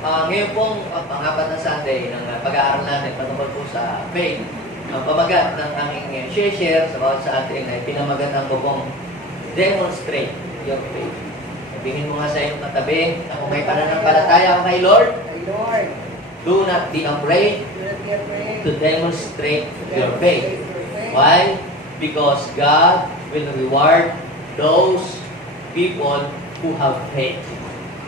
Ngayon pong pang-apat na Sunday ng pag-aaral natin patungkol po sa faith. Ang pamagat ng aming share sa bawat sa atin ay pinamagatan ko pong demonstrate your faith. Sabihin mo nga sa iyong katabi na kung may pananampalataya ka kay Lord, do not be afraid to demonstrate your faith. Why? Because God will reward those people who have faith.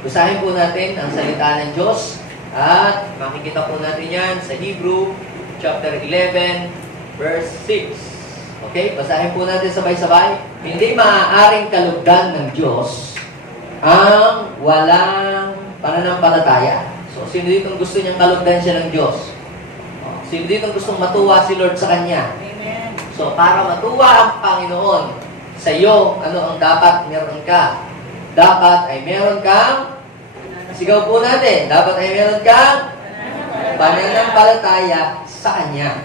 Basahin po natin ang salita ng Diyos at makikita po natin yan sa Hebrew chapter 11 verse 6. Okay? Basahin po natin sabay-sabay. Hindi maaaring kalugdan ng Diyos ang walang pananampalataya. So, sino dito gusto niyang kalugdan siya ng Diyos? Sino dito gustong matuwa si Lord sa Kanya? Amen. So, para matuwa ang Panginoon sa iyo, ano ang dapat meron ka? Dapat ay meron kang, sigaw po natin, dapat ay meron kang pananampalataya sa Kanya.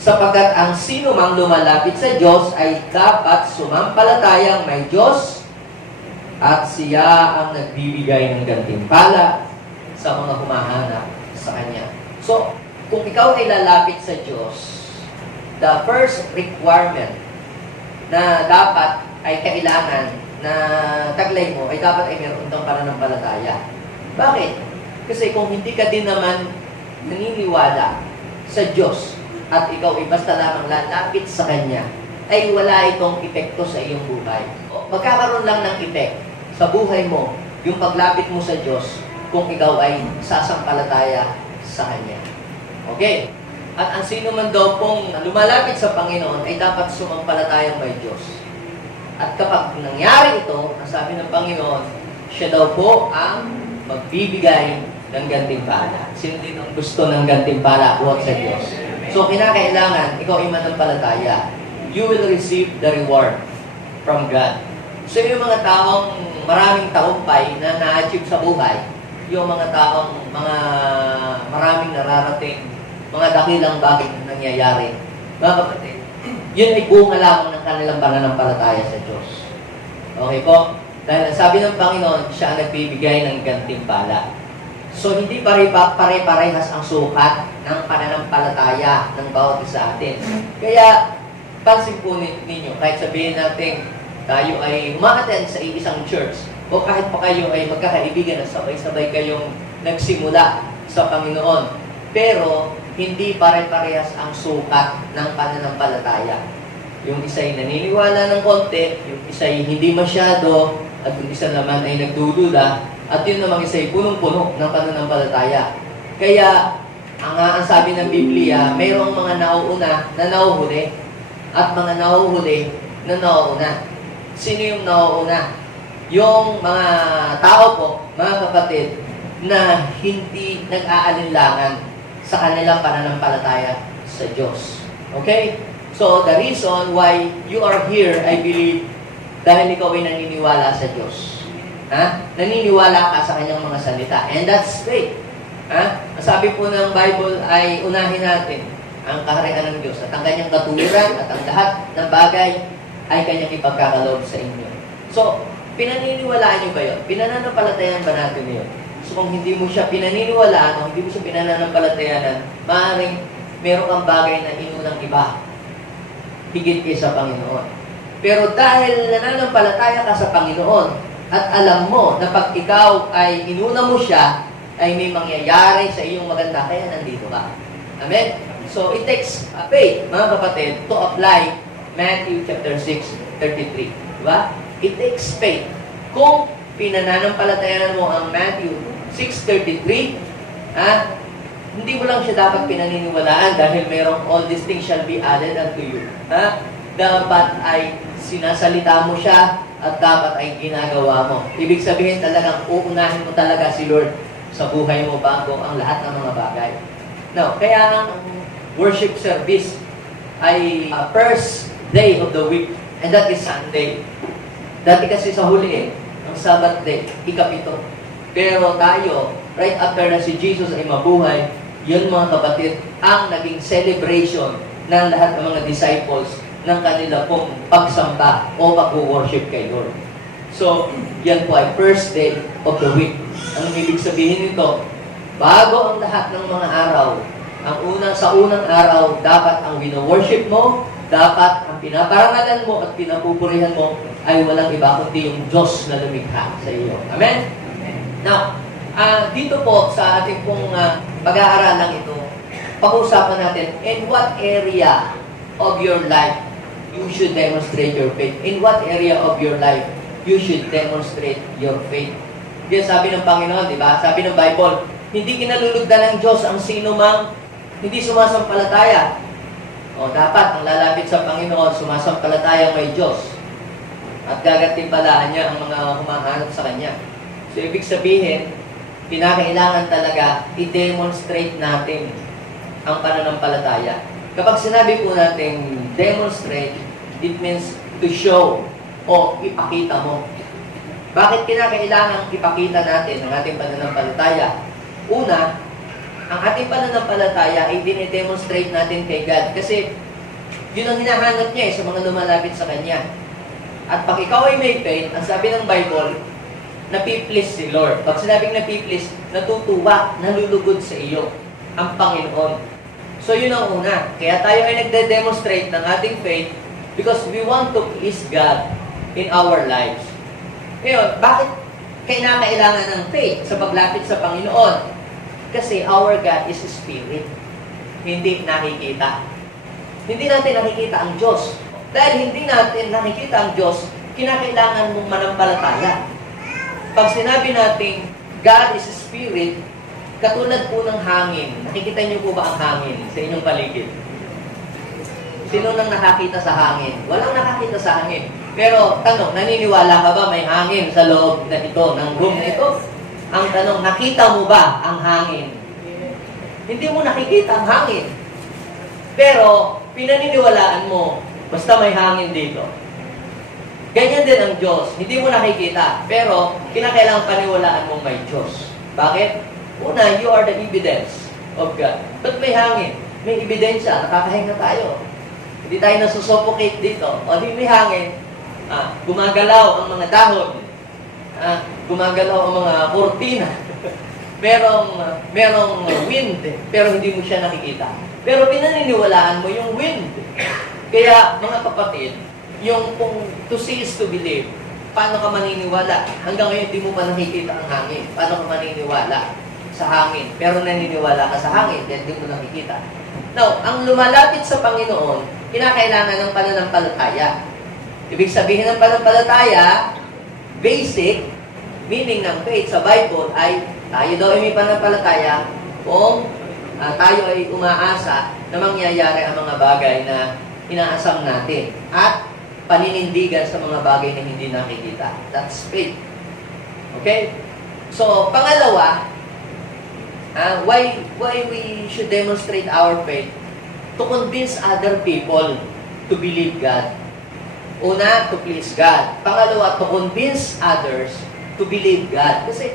Sapagkat ang sino mang lumalapit sa Diyos ay dapat sumampalatayang may Diyos at siya ang nagbibigay ng gantimpala sa mga humahanap sa Kanya. So, kung ikaw ay lalapit sa Diyos, the first requirement na dapat ay kailangan na taglay mo ay dapat ay meron kang pananampalataya. Bakit? Kasi kung hindi ka din naman naniniwala sa Diyos at ikaw ay basta lamang lalapit sa Kanya, ay wala itong epekto sa iyong buhay. Magkakaroon lang ng epek sa buhay mo yung paglapit mo sa Diyos kung ikaw ay sasampalataya sa Kanya. Okay? At ang sino man daw pong lumalapit sa Panginoon ay dapat sumampalatayang may Diyos. At kapag nangyari ito, ang sabi ng Panginoon, siya daw po ang magbibigay ng gantimpala. Sino din ang gusto ng gantimpala? Huwag sa Diyos. So, kinakailangan, ikaw ay manampalataya. You will receive the reward from God. So, yung mga taong maraming tagumpay na na-achieve sa buhay, yung mga taong maraming nararating, mga dakilang bagay na nangyayari, mga kapatid, yun ay bunga lamang ng kanilang pananampalataya sa Diyos. Okay po? Dahil sabi ng Panginoon, siya ang nagbibigay ng gantimpala. So, hindi pare-parehas ang sukat ng pananampalataya ng bawat isa atin. Kaya, pansin po ninyo, kahit sabihin natin, tayo ay umaattend sa isang church, o kahit pa kayo ay magkakaibigan na sabay-sabay kayong nagsimula sa Panginoon, pero hindi pare-parehas ang sukat ng pananampalataya. Yung isa'y naniniwala ng konti, yung isa'y hindi masyado, at yung isa naman ay nagdududa, at yun namang isa'y punong-puno ng pananampalataya. Kaya, ang sabi ng Biblia, mayroong mga nauuna na nauhuli, at mga nauhuli na nauuna. Sino yung nauuna? Yung mga tao po, mga kapatid, na hindi nag-aalinlangan sa kanilang pananampalataya sa Diyos. Okay? So, the reason why you are here, I believe, dahil ikaw ay naniniwala sa Diyos. Ha? Naniniwala ka sa Kanyang mga salita. And that's faith. Ha? Sabi po ng Bible ay unahin natin ang kaharian ng Diyos at ang Kanyang katuwiran at ang lahat ng bagay ay Kanyang ipagkakaloob sa inyo. So, pinaniniwalaan niyo ba yun? Pinananampalatayan ba natin yun? So, kung hindi mo siya pinaniniwalaan o hindi mo siya pinananampalatayanan, maaaring meron kang bagay na inunang iba. Higit sa Panginoon. Pero dahil nananampalataya ka sa Panginoon at alam mo na pag ikaw ay inuna mo siya, ay may mangyayari sa iyong maganda, kaya nandito ka. Amen? So, it takes faith, mga kapatid, to apply Matthew chapter 6:33. Diba? It takes faith. Kung pinananampalatayanan mo ang Matthew 6:33, hindi mo lang siya dapat pinaniniwalaan dahil merong all these things shall be added unto you. Dapat ay sinasalita mo siya at dapat ay ginagawa mo. Ibig sabihin talagang uunahin mo talaga si Lord sa buhay mo bago ang lahat ng mga bagay. Now, kaya ang worship service ay first day of the week, and that is Sunday. Dati kasi sa huli ang Sabbath day, ikapito. Pero tayo, right after na si Jesus ay mabuhay, yun mga kapatid, ang naging celebration ng lahat ng mga disciples ng kanila pong pagsamba o pag-worship kay Lord. So, yan po ay first day of the week. Ang ibig sabihin nito, bago ang lahat ng mga araw, sa unang araw, dapat ang wino-worship mo, dapat ang pinaparangalan mo at pinapupurihan mo ay walang iba kundi yung Diyos na lumikha sa iyo. Amen? Now, dito po sa ating pong pag-aaralan ito, pag-uusapan natin, in what area of your life you should demonstrate your faith? In what area of your life you should demonstrate your faith? Kaya sabi ng Panginoon, di ba? Sabi ng Bible, hindi kinalulugdan ng Diyos ang sino mang hindi sumasampalataya. O dapat ang lalapit sa Panginoon, sumasampalataya may Diyos. At gagatimpalaan niya ang mga humahanap sa Kanya. So, ibig sabihin, pinakailangan talaga i-demonstrate natin ang pananampalataya. Kapag sinabi po natin demonstrate, it means to show o ipakita mo. Bakit kinakailangan ipakita natin ang ating pananampalataya? Una, ang ating pananampalataya ay dine-demonstrate natin kay God. Kasi yun ang hinahanap niya sa mga lumalapit sa Kanya. At pag ikaw ay may faith, ang sabi ng Bible, napiplease si Lord. Pag sinabing napiplease, natutuwa, nalulugod sa iyo ang Panginoon. So yun ang una. Kaya tayo ay nagde-demonstrate ng ating faith because we want to please God in our lives. Ngayon, bakit kailangan ng faith sa paglapit sa Panginoon? Kasi our God is a spirit. Hindi nakikita. Hindi natin nakikita ang Diyos. Dahil hindi natin nakikita ang Diyos, kinakailangan mong manampalataya. Pag sinabi natin, God is a spirit, katulad po ng hangin. Nakikita niyo po ba ang hangin sa inyong paligid? Sino nang nakakita sa hangin? Walang nakakita sa hangin. Pero, tanong, naniniwala ka ba may hangin sa loob na ito, ng room na ito? Ang tanong, nakita mo ba ang hangin? Hindi mo nakikita ang hangin. Pero, pinaniniwalaan mo, basta may hangin dito. Ganyan din ang Diyos. Hindi mo nakikita. Pero, kinakailangan paniwalaan mong may Diyos. Bakit? Una, you are the evidence of God. Ba't may hangin? May ebidensya. Nakakahinga tayo. Hindi tayo nasusuffocate dito. O di may hangin, gumagalaw ang mga dahon. Gumagalaw ang mga kortina. merong wind, pero hindi mo siya nakikita. Pero pinaniniwalaan mo yung wind. Kaya, mga kapatid, yung kung to see is to believe, paano ka maniniwala? Hanggang ngayon, hindi mo pa nakikita ang hangin. Paano ka maniniwala sa hangin? Pero naniniwala ka sa hangin, then hindi mo nakikita. Now, ang lumalapit sa Panginoon, kinakailangan ng pananampalataya. Ibig sabihin ng pananampalataya, basic, meaning ng faith sa Bible ay tayo daw ay may pananampalataya kung tayo ay umaasa na mangyayari ang mga bagay na inaasam natin at paninindigan sa mga bagay na hindi nakikita. That's faith. Okay? So, pangalawa, why we should demonstrate our faith? To convince other people to believe God. Una, to please God. Pangalawa, to convince others to believe God. Kasi,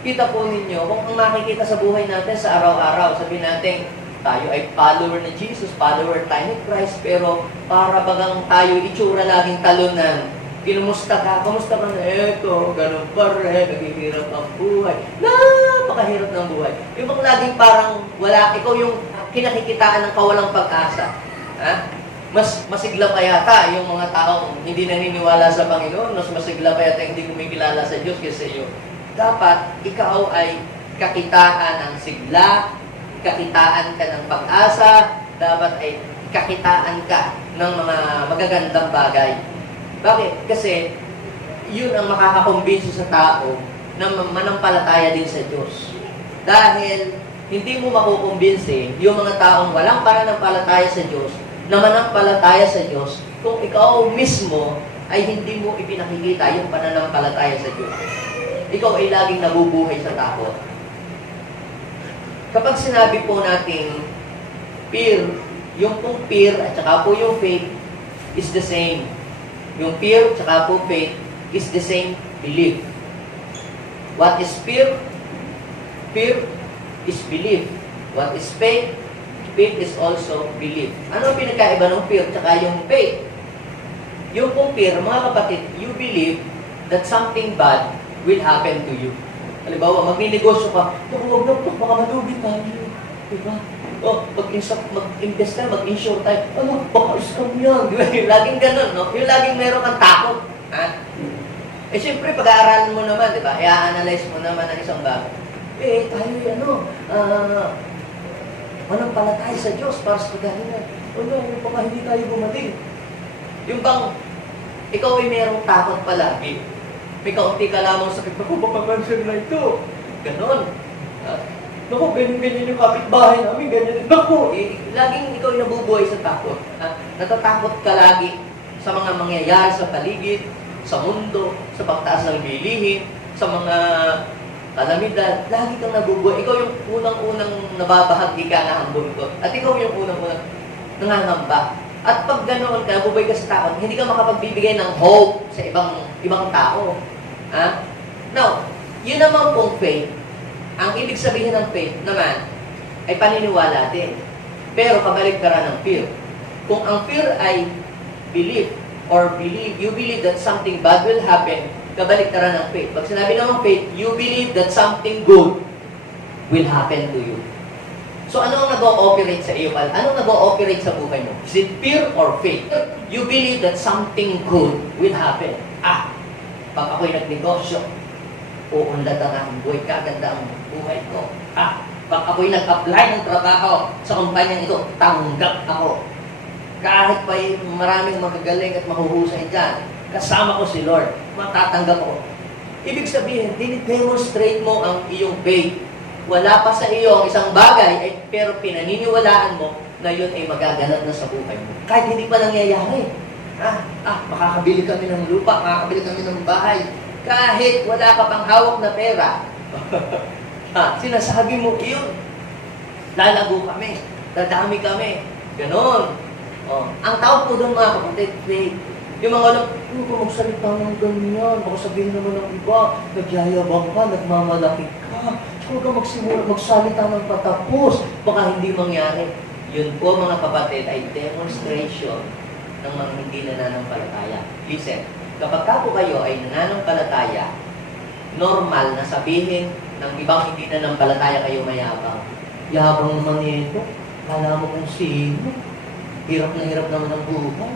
kita po ninyo, kung ang makikita sa buhay natin sa araw-araw, sabihin natin, tayo ay follower ni Jesus, follower tayo ni Christ, pero para bagang tayo itsura laging talunan. Kinumusta ka? Kamusta ka na? Eto, ganun pa rin, naghihirap ang buhay. Napakahirap ng buhay. Yung bang laging parang wala, ikaw yung kinakikitaan ng kawalang pag-asa. Mas masigla pa yata yung mga taong hindi naniniwala sa Panginoon, mas masigla pa yata hindi kumikilala sa Diyos kaysa iyo. Dapat ikaw ay kakitaan ng sigla, kakitaan ka ng pag-asa, dapat ay kakitaan ka ng mga magagandang bagay. Bakit? Kasi yun ang makakakumbinso sa tao na manampalataya din sa Diyos. Dahil hindi mo makukumbinsi yung mga taong walang pananampalataya sa Diyos na manampalataya sa Diyos kung ikaw mismo ay hindi mo ipinakikita yung pananampalataya sa Diyos. Ikaw ay laging nabubuhay sa takot. Kapag sinabi po natin fear, yung pong fear at saka po yung faith is the same. Yung fear at saka po faith is the same belief. What is fear? Fear is belief. What is faith? Faith is also belief. Ano ang pinagkaiba ng fear at saka yung faith? Yung pong fear, mga kapatid, you believe that something bad will happen to you. Halimbawa, magninegosyo ka, huwag na po, baka malugi tayo. Diba? O, mag-invest tayo, mag-insure tayo. Ano, baka scam yan. Diba? Yung laging ganun, no? Yung laging meron kang takot. Ha? Eh, siyempre, pag-aaralan mo naman, di ba? I-analyze mo naman ang isang bagay. Eh, tayo anong pala tayo sa Diyos para sa kagalingan? Baka hindi tayo gumaling. Yung bang, ikaw ay merong takot palagi. May kaunti ka lamang sakit. Naku, baka cancer na ito. Ganon. Naku, ganyan yung kapitbahay namin, ganyan. Naku, laging ikaw ay nabubuhay sa takot. Natatakot ka lagi sa mga mangyayari sa paligid, sa mundo, sa pagtaas ng bilihin, sa mga kalamidad. Lagi kang nabubuhay. Ikaw yung unang-unang nababahagi ka na ang bungkot. At ikaw yung unang-unang nangangamba. At pag ganoon ka, nabubuhay ka sa takot, hindi ka makapagbibigay ng hope sa ibang tao. Now, yun naman pong faith. Ang ibig sabihin ng faith naman ay paniniwala din. Pero kabaligtaran ng fear. Kung ang fear ay belief, you believe that something bad will happen, kabaligtaran ng faith. Pag sinabi naman faith, you believe that something good will happen to you. So ano ang nag-ooperate sa iyo? Ano ang nag-ooperate sa buhay mo? Is it fear or faith? You believe that something good will happen. Pag ako'y nagnegosyo, uunlad ang aking buhay, kaganda ang buhay ko. Pag ako'y nag-apply ng trabaho sa kumpanyang ito, tanggap ako. Kahit pa maraming magagaling at mahuhusay dyan, kasama ko si Lord, matatanggap ko. Ibig sabihin, dinidemonstrate mo ang iyong faith. Wala pa sa iyo ang isang bagay, pero pinaniniwalaan mo na yun ay magaganap na sa buhay mo. Kahit hindi pa nangyayari. Makakabili kami ng lupa, makakabili kami ng bahay. Kahit wala ka pang hawak na pera, sinasabi mo, iyon, lalago kami, dadami kami, ganon. Ang tawag po doon mga kapatid, faith. Yung mga alam, kung magsalita ng ganyan, baka sabihin naman ng iba, nagyayabang ka, nagmamalaki ka, huwag ka magsalita ng patapos, baka hindi mangyari. Yun po mga kapatid ay demonstration ng mga hindi nananampalataya. Listen, kapag po kayo ay nananampalataya, normal na sabihin ng ibang hindi nananampalataya kayo mayabang. Yabang naman ito, kala mo kung sino. Hirap na hirap naman ang buhay.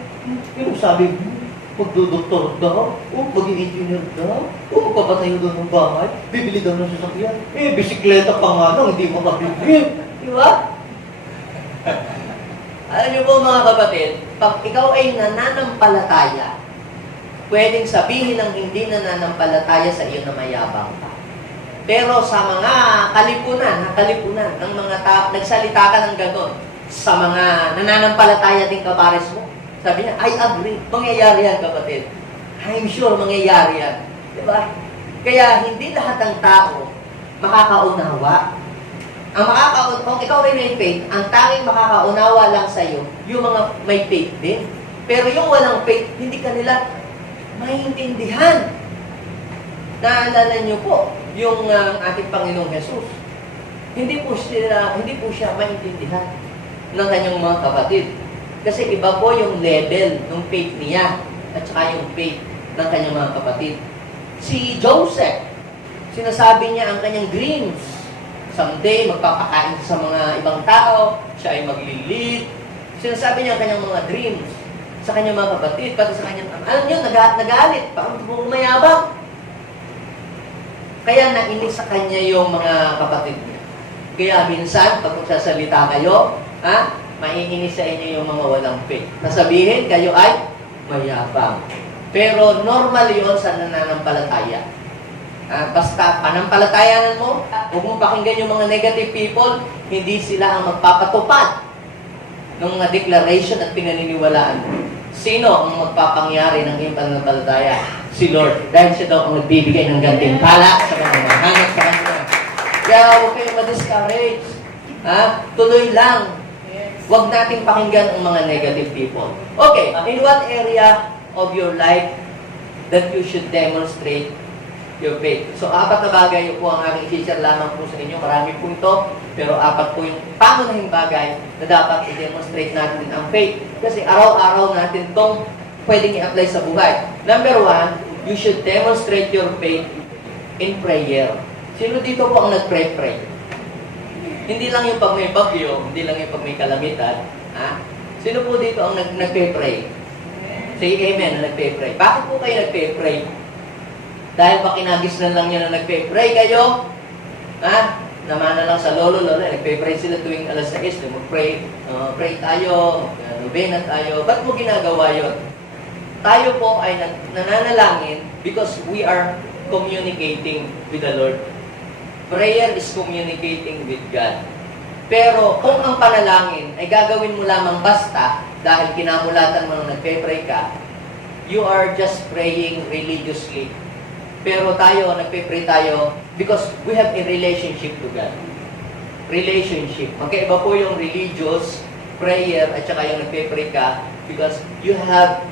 Pero sabi mo, magdodoktor daw, mag-i-engineer daw, magpapatayo doon ng bahay, bibili daw ng sasakyan. Bisikleta pa nga lang, hindi mo mabibili. Di ba? Alam niyo po mga kapatid, pag ikaw ay nananampalataya, pwedeng sabihin ng hindi nananampalataya sa iyo na mayabang ka. Pero sa mga kalipunan ng mga nagsalita ka ng gano'n, sa mga nananampalataya din kapares mo, sabi niya, I agree, mangyayari yan kapatid. I'm sure mangyayari yan. Diba? Kaya hindi lahat ng tao makakaunawa. Kung ikaw ay may faith, ang tanging makakaunawa lang sa iyo, yung mga may faith din. Pero yung walang faith, hindi kanila maintindihan. Naalala niyo po, yung ating Panginoong Jesus. Hindi po siya maintindihan ng kanyang mga kapatid. Kasi iba po yung level ng faith niya at saka yung faith ng kanyang mga kapatid. Si Joseph, sinasabi niya ang kanyang dreams. Someday, magpapakain sa mga ibang tao, siya ay maglilid. Sinasabi niya ang kanyang mga dreams sa kanyang mga kapatid, pati sa kanyang alam niyo, nagalit, parang mayabang. Kaya nainis sa kanya yung mga kapatid niya. Kaya minsan, pag magsasalita kayo, maiinis sa inyo yung mga walang faith. Nasabihin, kayo ay mayabang. Pero normal yun sa nananampalataya. Basta panampalatayanan mo, huwag mong pakinggan yung mga negative people, hindi sila ang magpapatupad ng mga declaration at pinaniniwalaan mo. Sino ang magpapangyari ng iyong pananampalataya? Si Lord. Dahil siya daw ang nagbibigay ng gantimpala sa mga hanap sa kanya. Kaya huwag kayong ma-discourage. Tuloy lang. Huwag natin pakinggan ang mga negative people. Okay, in what area of your life that you should demonstrate your faith? So, 4 na bagay po ang aking i-share lamang po sa inyo. Marami po ito, pero 4 po yung pangunahing bagay na dapat i-demonstrate natin ang faith. Kasi araw-araw natin itong pwedeng i-apply sa buhay. Number 1, you should demonstrate your faith in prayer. Sino dito po ang nag-pray? Hindi lang yung pag may bagyo, hindi lang yung pag may kalamitan. Ha? Sino po dito ang nag-pray? Say amen na nag-pray. Bakit po kayo nag-pray? Dahil ba kinagisnan lang niya na nag-pray kayo? Ha? Namana lang sa lolo, nag-pray sila tuwing alas 6, mag-pray, pray tayo, nobena tayo. Ba't mo ginagawa yun? Tayo po ay nananalangin because we are communicating with the Lord. Prayer is communicating with God. Pero kung ang panalangin ay gagawin mo lamang basta dahil kinamulatan mo nung nagpe-pray ka, you are just praying religiously. Pero tayo, nagpe-pray tayo because we have a relationship to God. Relationship. Magkaiba po yung religious prayer at saka yung nagpe-pray ka because you have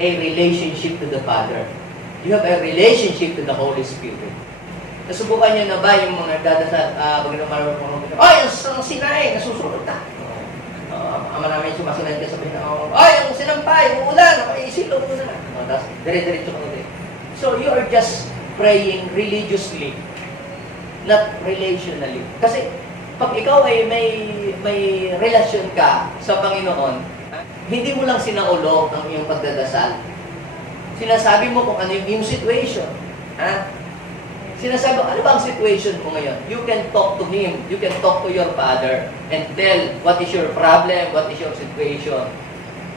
a relationship to the Father. You have a relationship to the Holy Spirit. Nasubukan niyo na ba yung mga nagdadasal, ay, ang sinay, nasusunod na. Ama namin sumasunod ka sabihin na, ay, ang sinampay, uulan, isilog mo na. Tapos, dire-diretso ka ulit. So, you are just praying religiously, not relationally. Kasi, pag ikaw ay may relasyon ka sa Panginoon, hindi mo lang sinaulo ang iyong pagdadasal. Sinasabi mo kung ano yung situation. Ha? Sinasabi mo, ano ba ang situation mo ngayon? You can talk to Him. You can talk to your Father and tell what is your problem, what is your situation.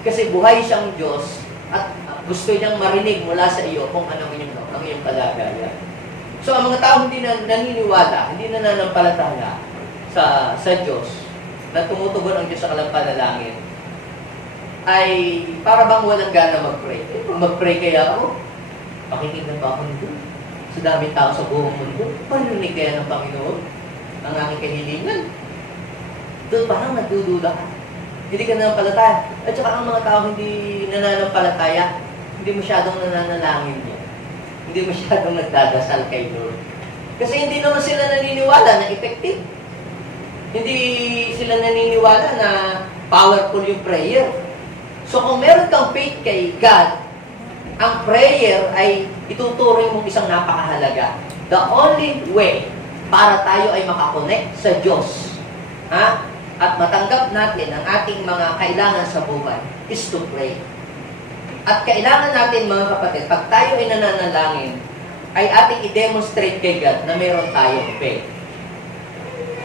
Kasi buhay siyang Diyos at gusto niyang marinig mula sa iyo kung ano ang iyong kalagayan. So, ang mga tao hindi naniniwala, hindi nananampalataya sa Diyos, na tumutugon ang Diyos sa kalampalalangin, ay para bang walang gana mag-pray. Mag-pray kaya ako, pakikinggan ba ako nito? Sa daming tao sa buong mundo, parinig kaya ng Panginoon ang aking kahilingan? Doon parang nagdududa ka. Hindi ka nanampalataya. At saka ang mga tao hindi nananampalataya, hindi masyadong nananalangin niya. Hindi masyadong nagdadasal kay Lord. Kasi hindi naman sila naniniwala na effective. Hindi sila naniniwala na powerful yung prayer. So kung meron kang faith kay God, ang prayer ay ituturing mong isang napakahalaga. The only way para tayo ay makakonect sa Diyos, at matanggap natin ang ating mga kailangan sa buhay is to pray. At kailangan natin, mga kapatid, pag tayo ay nananalangin, ay ating i-demonstrate kay God na meron tayong faith.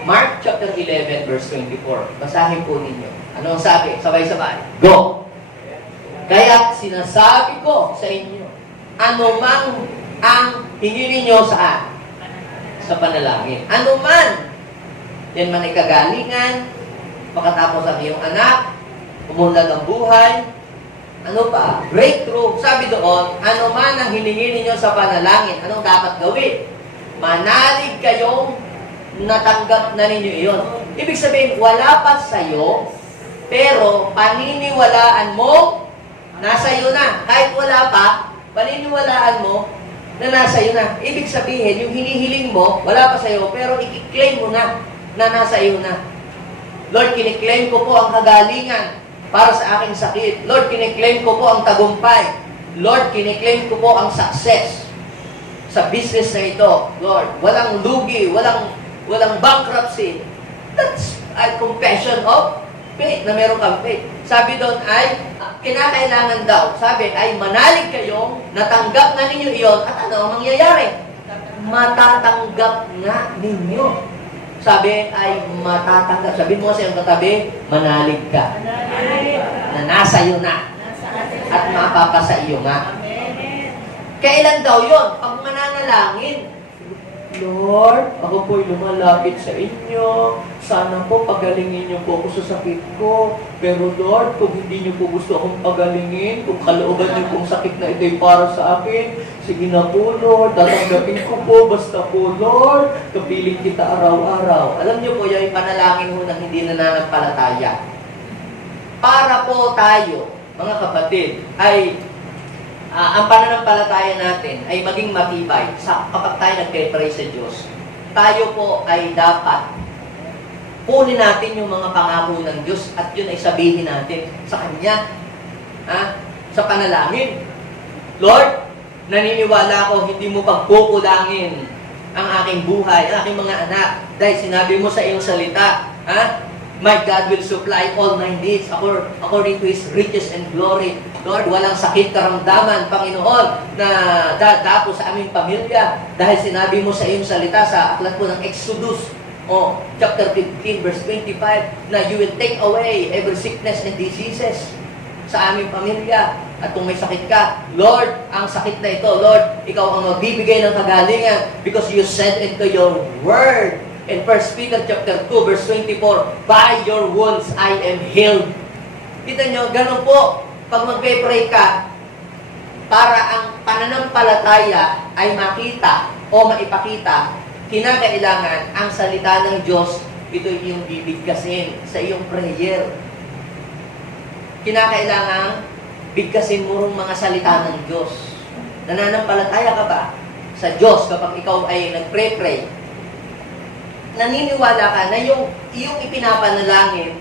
Mark chapter 11 verse 24. Basahin po ninyo. Ano ang sabi? Sabay-sabay. Go! Kaya sinasabi ko sa inyo, ano mang ang hingilin nyo saan? Sa panalangin. Ano man, yan man ay kagalingan, makatapos ang iyong anak, umunlad ang buhay, ano pa? Breakthrough. Sabi doon, ano man ang hilingin ninyo sa panalangin, anong dapat gawin? Manalig kayong natanggap na ninyo iyon. Ibig sabihin, wala pa sa'yo, pero paniniwalaan mo, nasa iyo na. Kahit wala pa, paniniwalaan mo na nasa iyo na. Ibig sabihin, yung hinihiling mo, wala pa sa iyo, pero i-claim mo na nasa iyo na. Lord, kiniklaim ko po ang kagalingan para sa aking sakit. Lord, kiniklaim ko po ang tagumpay. Lord, kiniklaim ko po ang success sa business na ito. Lord, walang lugi, walang bankruptcy. That's a confession of faith, na meron kang faith. Sabi doon ay, kinakailangan daw, sabi ay manalig kayong natanggap na ninyo iyon at ano ang mangyayari? Matatanggap nga ninyo. Sabi ay matatanggap. Sabi mo sa iyong katabi, manalig ka. Na nasa iyo na. At mapapasa iyo nga. Kailan daw yun? Pag mananalangin, Lord, ako po'y lumalapit sa inyo. Sana po pagalingin niyo po ako sa sakit ko. Pero Lord, kung hindi niyo po gusto akong pagalingin, kung kalooban niyo pong sakit na ito'y para sa akin, sige na po Lord, tatanggapin ko po. Basta po Lord, kapiling kita araw-araw. Alam niyo po, yung panalangin mo na hindi nananampalataya. Para po tayo, mga kapatid, ay ang pananampalataya natin ay maging matibay kapag tayo nagpe-pray sa Diyos. Tayo po ay dapat punin natin yung mga pangako ng Diyos at yun ay sabihin natin sa Kanya. Sa panalangin. Lord, Naniniwala ako, hindi mo pagkukulangin ang aking buhay, ang aking mga anak. Dahil sinabi mo sa iyong salita, My God will supply all my needs according to His riches and glory. Lord, walang sakit karamdaman, Panginoon, na dadapo sa aming pamilya. Dahil sinabi mo sa iyong salita sa aklat po ng Exodus, chapter 15, verse 25, na you will take away every sickness and diseases sa aming pamilya. At kung may sakit ka, Lord, ang sakit na ito, Lord, Ikaw ang magbibigay ng kagalingan because you said into your word in 1 Peter chapter 2, verse 24, by your wounds I am healed. Kita nyo, ganun po, pag magpe-pray ka, para ang pananampalataya ay makita o maipakita, kinakailangan ang salita ng Diyos, ito yung bibigkasin sa iyong prayer. Kinakailangan bigkasin mo rin mga salita ng Diyos. Nananampalataya ka ba sa Diyos kapag ikaw ay nagpre-pray? Naniniwala ka na yung ipinapanalangin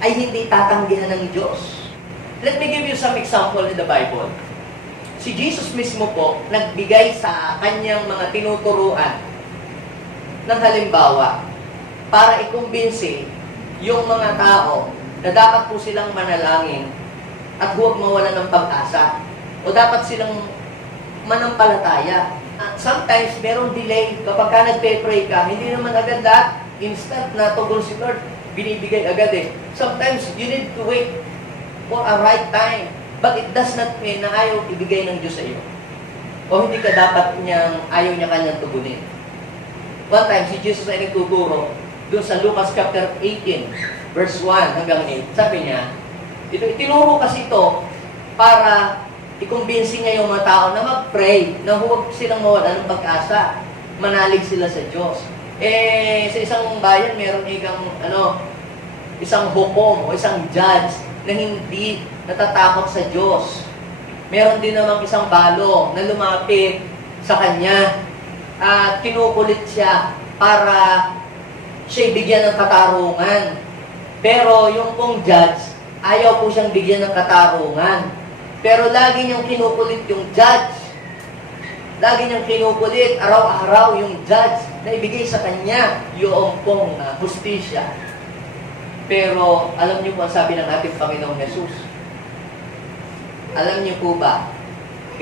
ay hindi tatanggihan ng Diyos. Let me give you some example in the Bible. Si Jesus mismo po nagbigay sa kanyang mga tinuturuan ng halimbawa para ikumbinsi yung mga tao na dapat po silang manalangin at huwag mawala ng pag-asa o dapat silang manampalataya. Sometimes, merong delay. Kapag ka nagpe-pray ka, hindi naman agad lahat instant na tugon si Lord, binibigay agad eh. Sometimes, you need to wait for a right time. But it does not mean na ayaw ibigay ng Diyos sa iyo. O hindi ka dapat ayaw niya kanyang tugunin. One time, si Jesus ay nagtuturo doon sa Lucas chapter 18, verse 1 hanggang 8. Sabi niya, tinuro kasi ito para ikumbinsi niya yung mga tao na mag-pray, na huwag silang mawala ng pag-asa. Manalig sila sa Diyos. Sa isang bayan, meron isang hukom o isang judge na hindi natatakot sa Diyos. Meron din namang isang balo na lumapit sa kanya at kinukulit siya para siya bigyan ng katarungan. Pero yung pong judge, ayaw po siyang bigyan ng katarungan. Pero lagi niyang kinukulit yung judge. Lagi niyang kinukulit, araw-araw yung judge na ibigay sa kanya yung pong hustisya. Pero alam niyo po ang sabi ng ating Panginoong Jesus. Alam niyo po ba,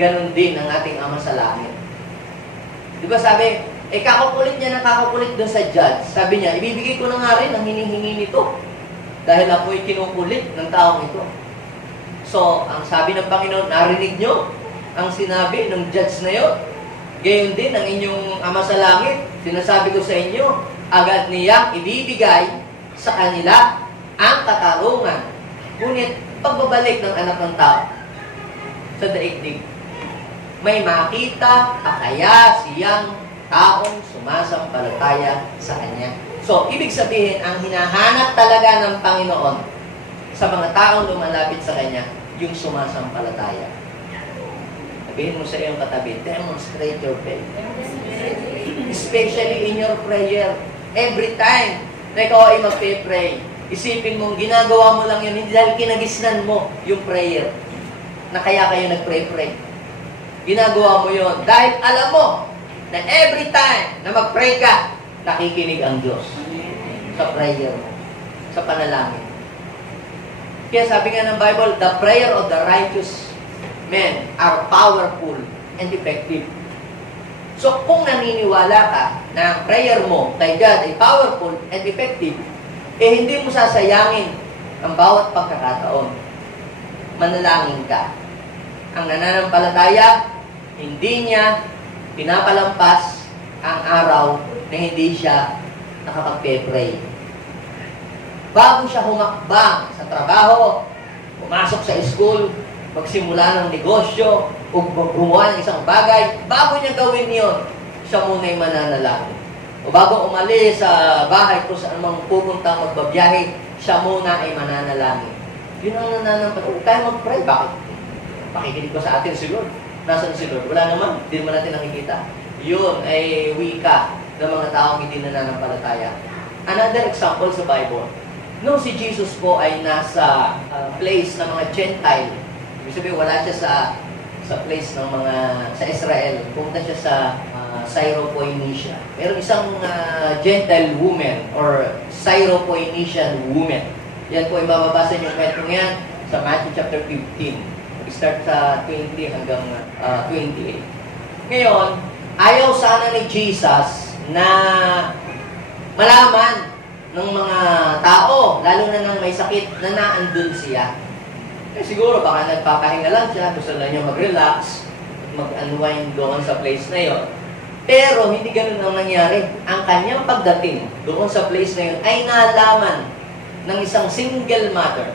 ganun din ang ating Ama sa langit. Di ba sabi, kakakulit niya na kakakulit doon sa judge. Sabi niya, ibibigay ko na nga rin ang hinihingi nito. Dahil ako'y kinukulit ng taong ito. So, ang sabi ng Panginoon, narinig nyo ang sinabi ng judge na yun. Gayon din ang inyong Ama sa langit. Sinasabi ko sa inyo, agad niyang ibibigay sa kanila ang katarungan. Ngunit, pagbabalik ng anak ng tao sa daigdig, may makita kaya siyang taong sumasampalataya sa Kanya. So, ibig sabihin, ang hinahanap talaga ng Panginoon sa mga taong lumalapit sa Kanya, yung sumasampalataya. Sabihin mo sa iyong katabi, demonstrate your faith. Especially in your prayer. Every time na ikaw ay magpe-pray, isipin mo, ginagawa mo lang yun, hindi dahil kinagisnan mo yung prayer na kaya kayo nagpray-pray. Ginagawa mo yun dahil alam mo na every time na mag-pray ka, nakikinig ang Diyos sa prayer mo, sa panalangin. Kaya sabi nga ng Bible, the prayer of the righteous men are powerful and effective. So, kung naniniwala ka na ang prayer mo kay God ay powerful and effective, hindi mo sasayangin ang bawat pagkakataon. Manalangin ka. Ang nananampalataya, hindi niya pinapalampas ang araw na hindi siya nakapag-pray. Bago siya humakbang sa trabaho, pumasok sa school, magsimula ng negosyo, o gumawa ng isang bagay, bago niya gawin yon, siya muna ay mananalangin. O bago umalis sa bahay kung saan mang pupunta magbabiyahe, siya muna ay mananalangin. Yun ang nananampalataya. Huwag tayo mag-pray. Bakit? Pakikinig ko sa atin si Lord. Nasaan si Lord? Wala naman. Hindi naman natin nakikita. Yun ay wika ng mga taong hindi nananampalataya. Another example sa Bible, nung si Jesus po ay nasa place ng mga Gentile, ibig sabihin wala siya sa place ng mga, sa Israel. Pumunta siya sa Syrophoenicia. Meron isang Gentile woman or Syrophoenician woman. Yan po ay mababasa niyo yung kwento yan sa Matthew chapter 15. Start sa 20 hanggang 28. Ngayon, ayaw sana ni Jesus na malaman ng mga tao, lalo na ng may sakit, na naandun siya. Siguro baka nagpapahinga lang siya, gusto lang niya mag-relax, mag-unwind doon sa place na yon. Pero hindi ganun ang nangyari. Ang kanyang pagdating doon sa place na yun ay nalaman ng isang single mother.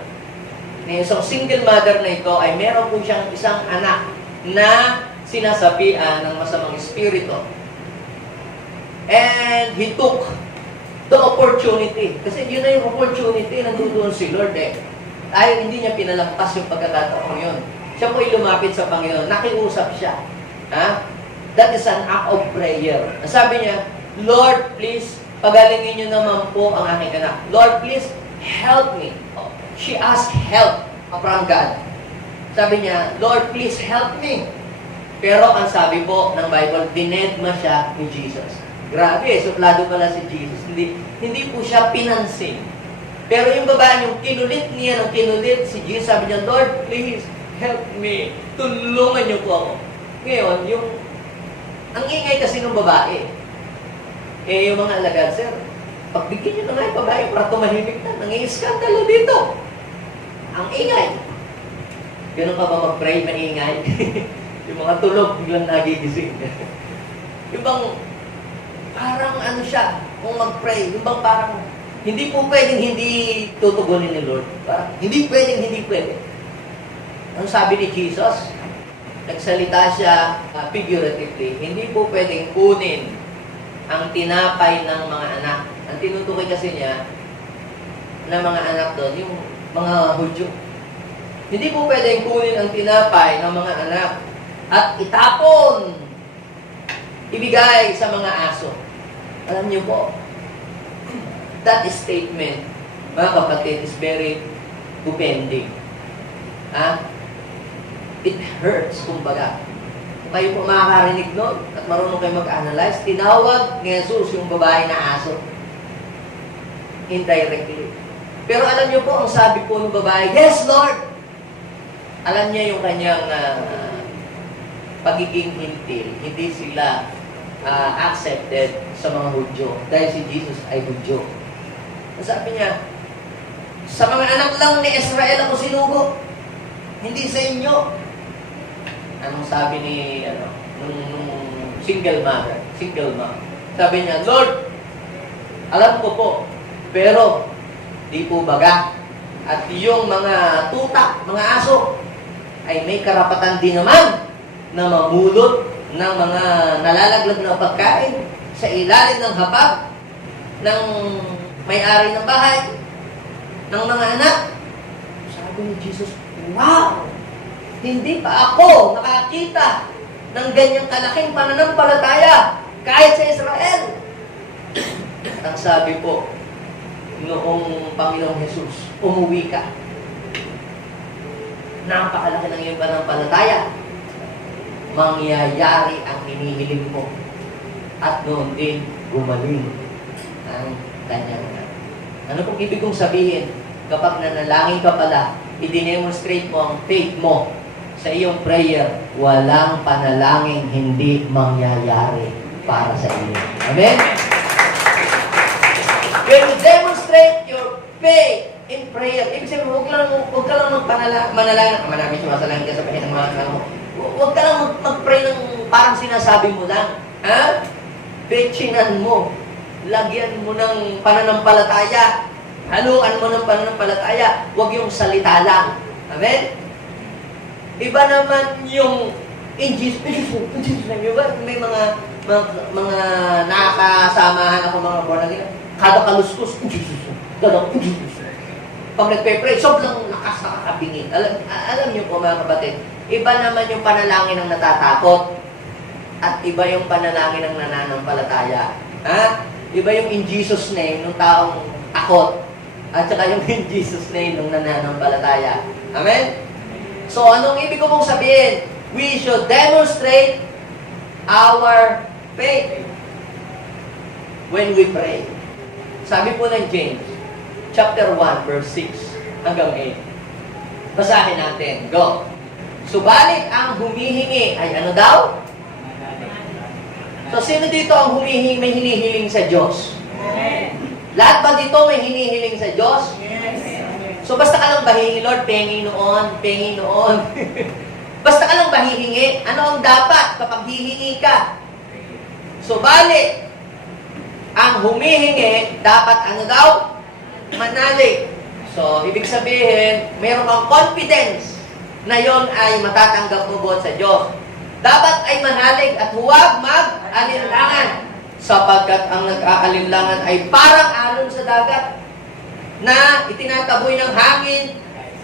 Isang single mother na ito ay meron po siyang isang anak na sinasabihan ng masamang espiritu. And he took the opportunity. Kasi yun na yung opportunity, nandoon si Lord eh. Ay, hindi niya pinalampas yung pagkakataon yun. Siya po ay lumapit sa Panginoon. Nakiusap siya. Ha? That is an act of prayer. Sabi niya, Lord, please, pagalingin niyo naman po ang aking anak. Lord, please, help me. She asked help from God. Sabi niya, Lord, please help me. Pero ang sabi po ng Bible, dinedma siya ni Jesus. Grabe, suplado pala si Jesus. Hindi po siya pinansin. Pero yung babae, yung kinulit niya, nung kinulit si Jesus, sabi niya, Lord, please help me. Tulungan niyo po ako. Ngayon, ang ingay kasi ng babae, yung mga alagad, sir, pagbigyan niyo na nga yung babae para tumahimik na, nangingiskandalo dito. Ang ingay. Ganun ka ba mag-pray, maingay? Yung mga tulog, biglang nagigising. Yung bang, parang ano siya, kung mag-pray, yung bang parang, hindi po pwedeng hindi tutugunin ni Lord. Parang, hindi pwedeng hindi pwede. Ang sabi ni Jesus, nagsalita siya figuratively, hindi po pwedeng kunin ang tinapay ng mga anak. Ang tinutukoy kasi niya na mga anak doon, yung mga Hudyo. Hindi po pwedeng kunin ang tinapay ng mga anak at itapon, ibigay sa mga aso. Alam niyo po, that statement, mga kapatid, is very offending. It hurts, kumbaga. Kung kayo po makakarinig nun at marunong kayo mag-analyze, tinawag ni Jesus yung babae na aso. Indirectly. Pero alam niyo po, ang sabi po ng babae, yes, Lord! Alam niya yung kanyang pagiging hintil. Hindi sila accepted sa mga Hudyo. Dahil si Jesus ay Hudyo. Ang sabi niya, sa mga anak lang ni Israel ako sinugo. Hindi sa inyo. Anong sabi ni, nung single mother, single mom? Sabi niya, Lord, alam ko po, pero di po baga. At yung mga tuta, mga aso, ay may karapatan din naman na mamulot ng mga nalalaglag na pagkain sa ilalim ng hapag ng may-ari ng bahay, ng mga anak. Sabi ni Jesus, wow! Hindi pa ako nakakita ng ganyang kalaking pananampalataya kahit sa Israel. At ang sabi po, noong Panginoong Jesus, umuwi ka. Napakalaki ng iyong pananampalataya. Mangyayari ang hinihiling mo. At noon din, gumaling ang kanyang anak. Ano pong ibig kong sabihin? Kapag nanalangin ka pala, i-demonstrate mo ang faith mo sa iyong prayer, walang panalangin hindi mangyayari para sa iyo. Amen? When you demonstrate your faith in prayer, ibig sabihin, huwag ka lang manalangin. Marami sumasalangin ka sa pahin ng mga anak mo. Huwag ka lang mag-pray ng parang sinasabi mo lang. Ha? Betchingan mo. Lagyan mo ng pananampalataya. Haluan mo ng pananampalataya. Huwag yung salita lang. Amen? Iba naman yung in Jesus name. May mga nakakasamahan ako mga born again. Kada kaluskos, in Jesus name. In Jesus name. Pag nagpe-pray, sobrang lakas nakakabingin. Alam niyo po mga kapatid, iba naman yung panalangin ng natatakot at iba yung panalangin ng nananampalataya. Ha? Iba yung in Jesus name ng taong takot at saka yung in Jesus name ng nananampalataya. Amen? So, anong ibig ko pong sabihin? we should demonstrate our faith when we pray. Sabi po ng James, chapter 1, verse 6 hanggang 8. Basahin natin. Go. Subalit ang humihingi ay ano daw? So, sino dito ang humihingi, may hinihiling sa Diyos? Lahat ba dito may hinihiling sa Diyos? So, basta ka lang ba hihingi, Lord, pengi noon. Basta ka lang ba hihingi? Ano ang dapat kapag hihingi ka? Subalit, ang humihingi, dapat ano daw? Manalig. So, ibig sabihin, mayroon kang confidence na yon ay matatanggap mo buot sa Diyos. Dapat ay manalig at huwag mag-alinlangan sapagkat ang nag-aalinlangan ay parang alon sa dagat na itinataboy ng hangin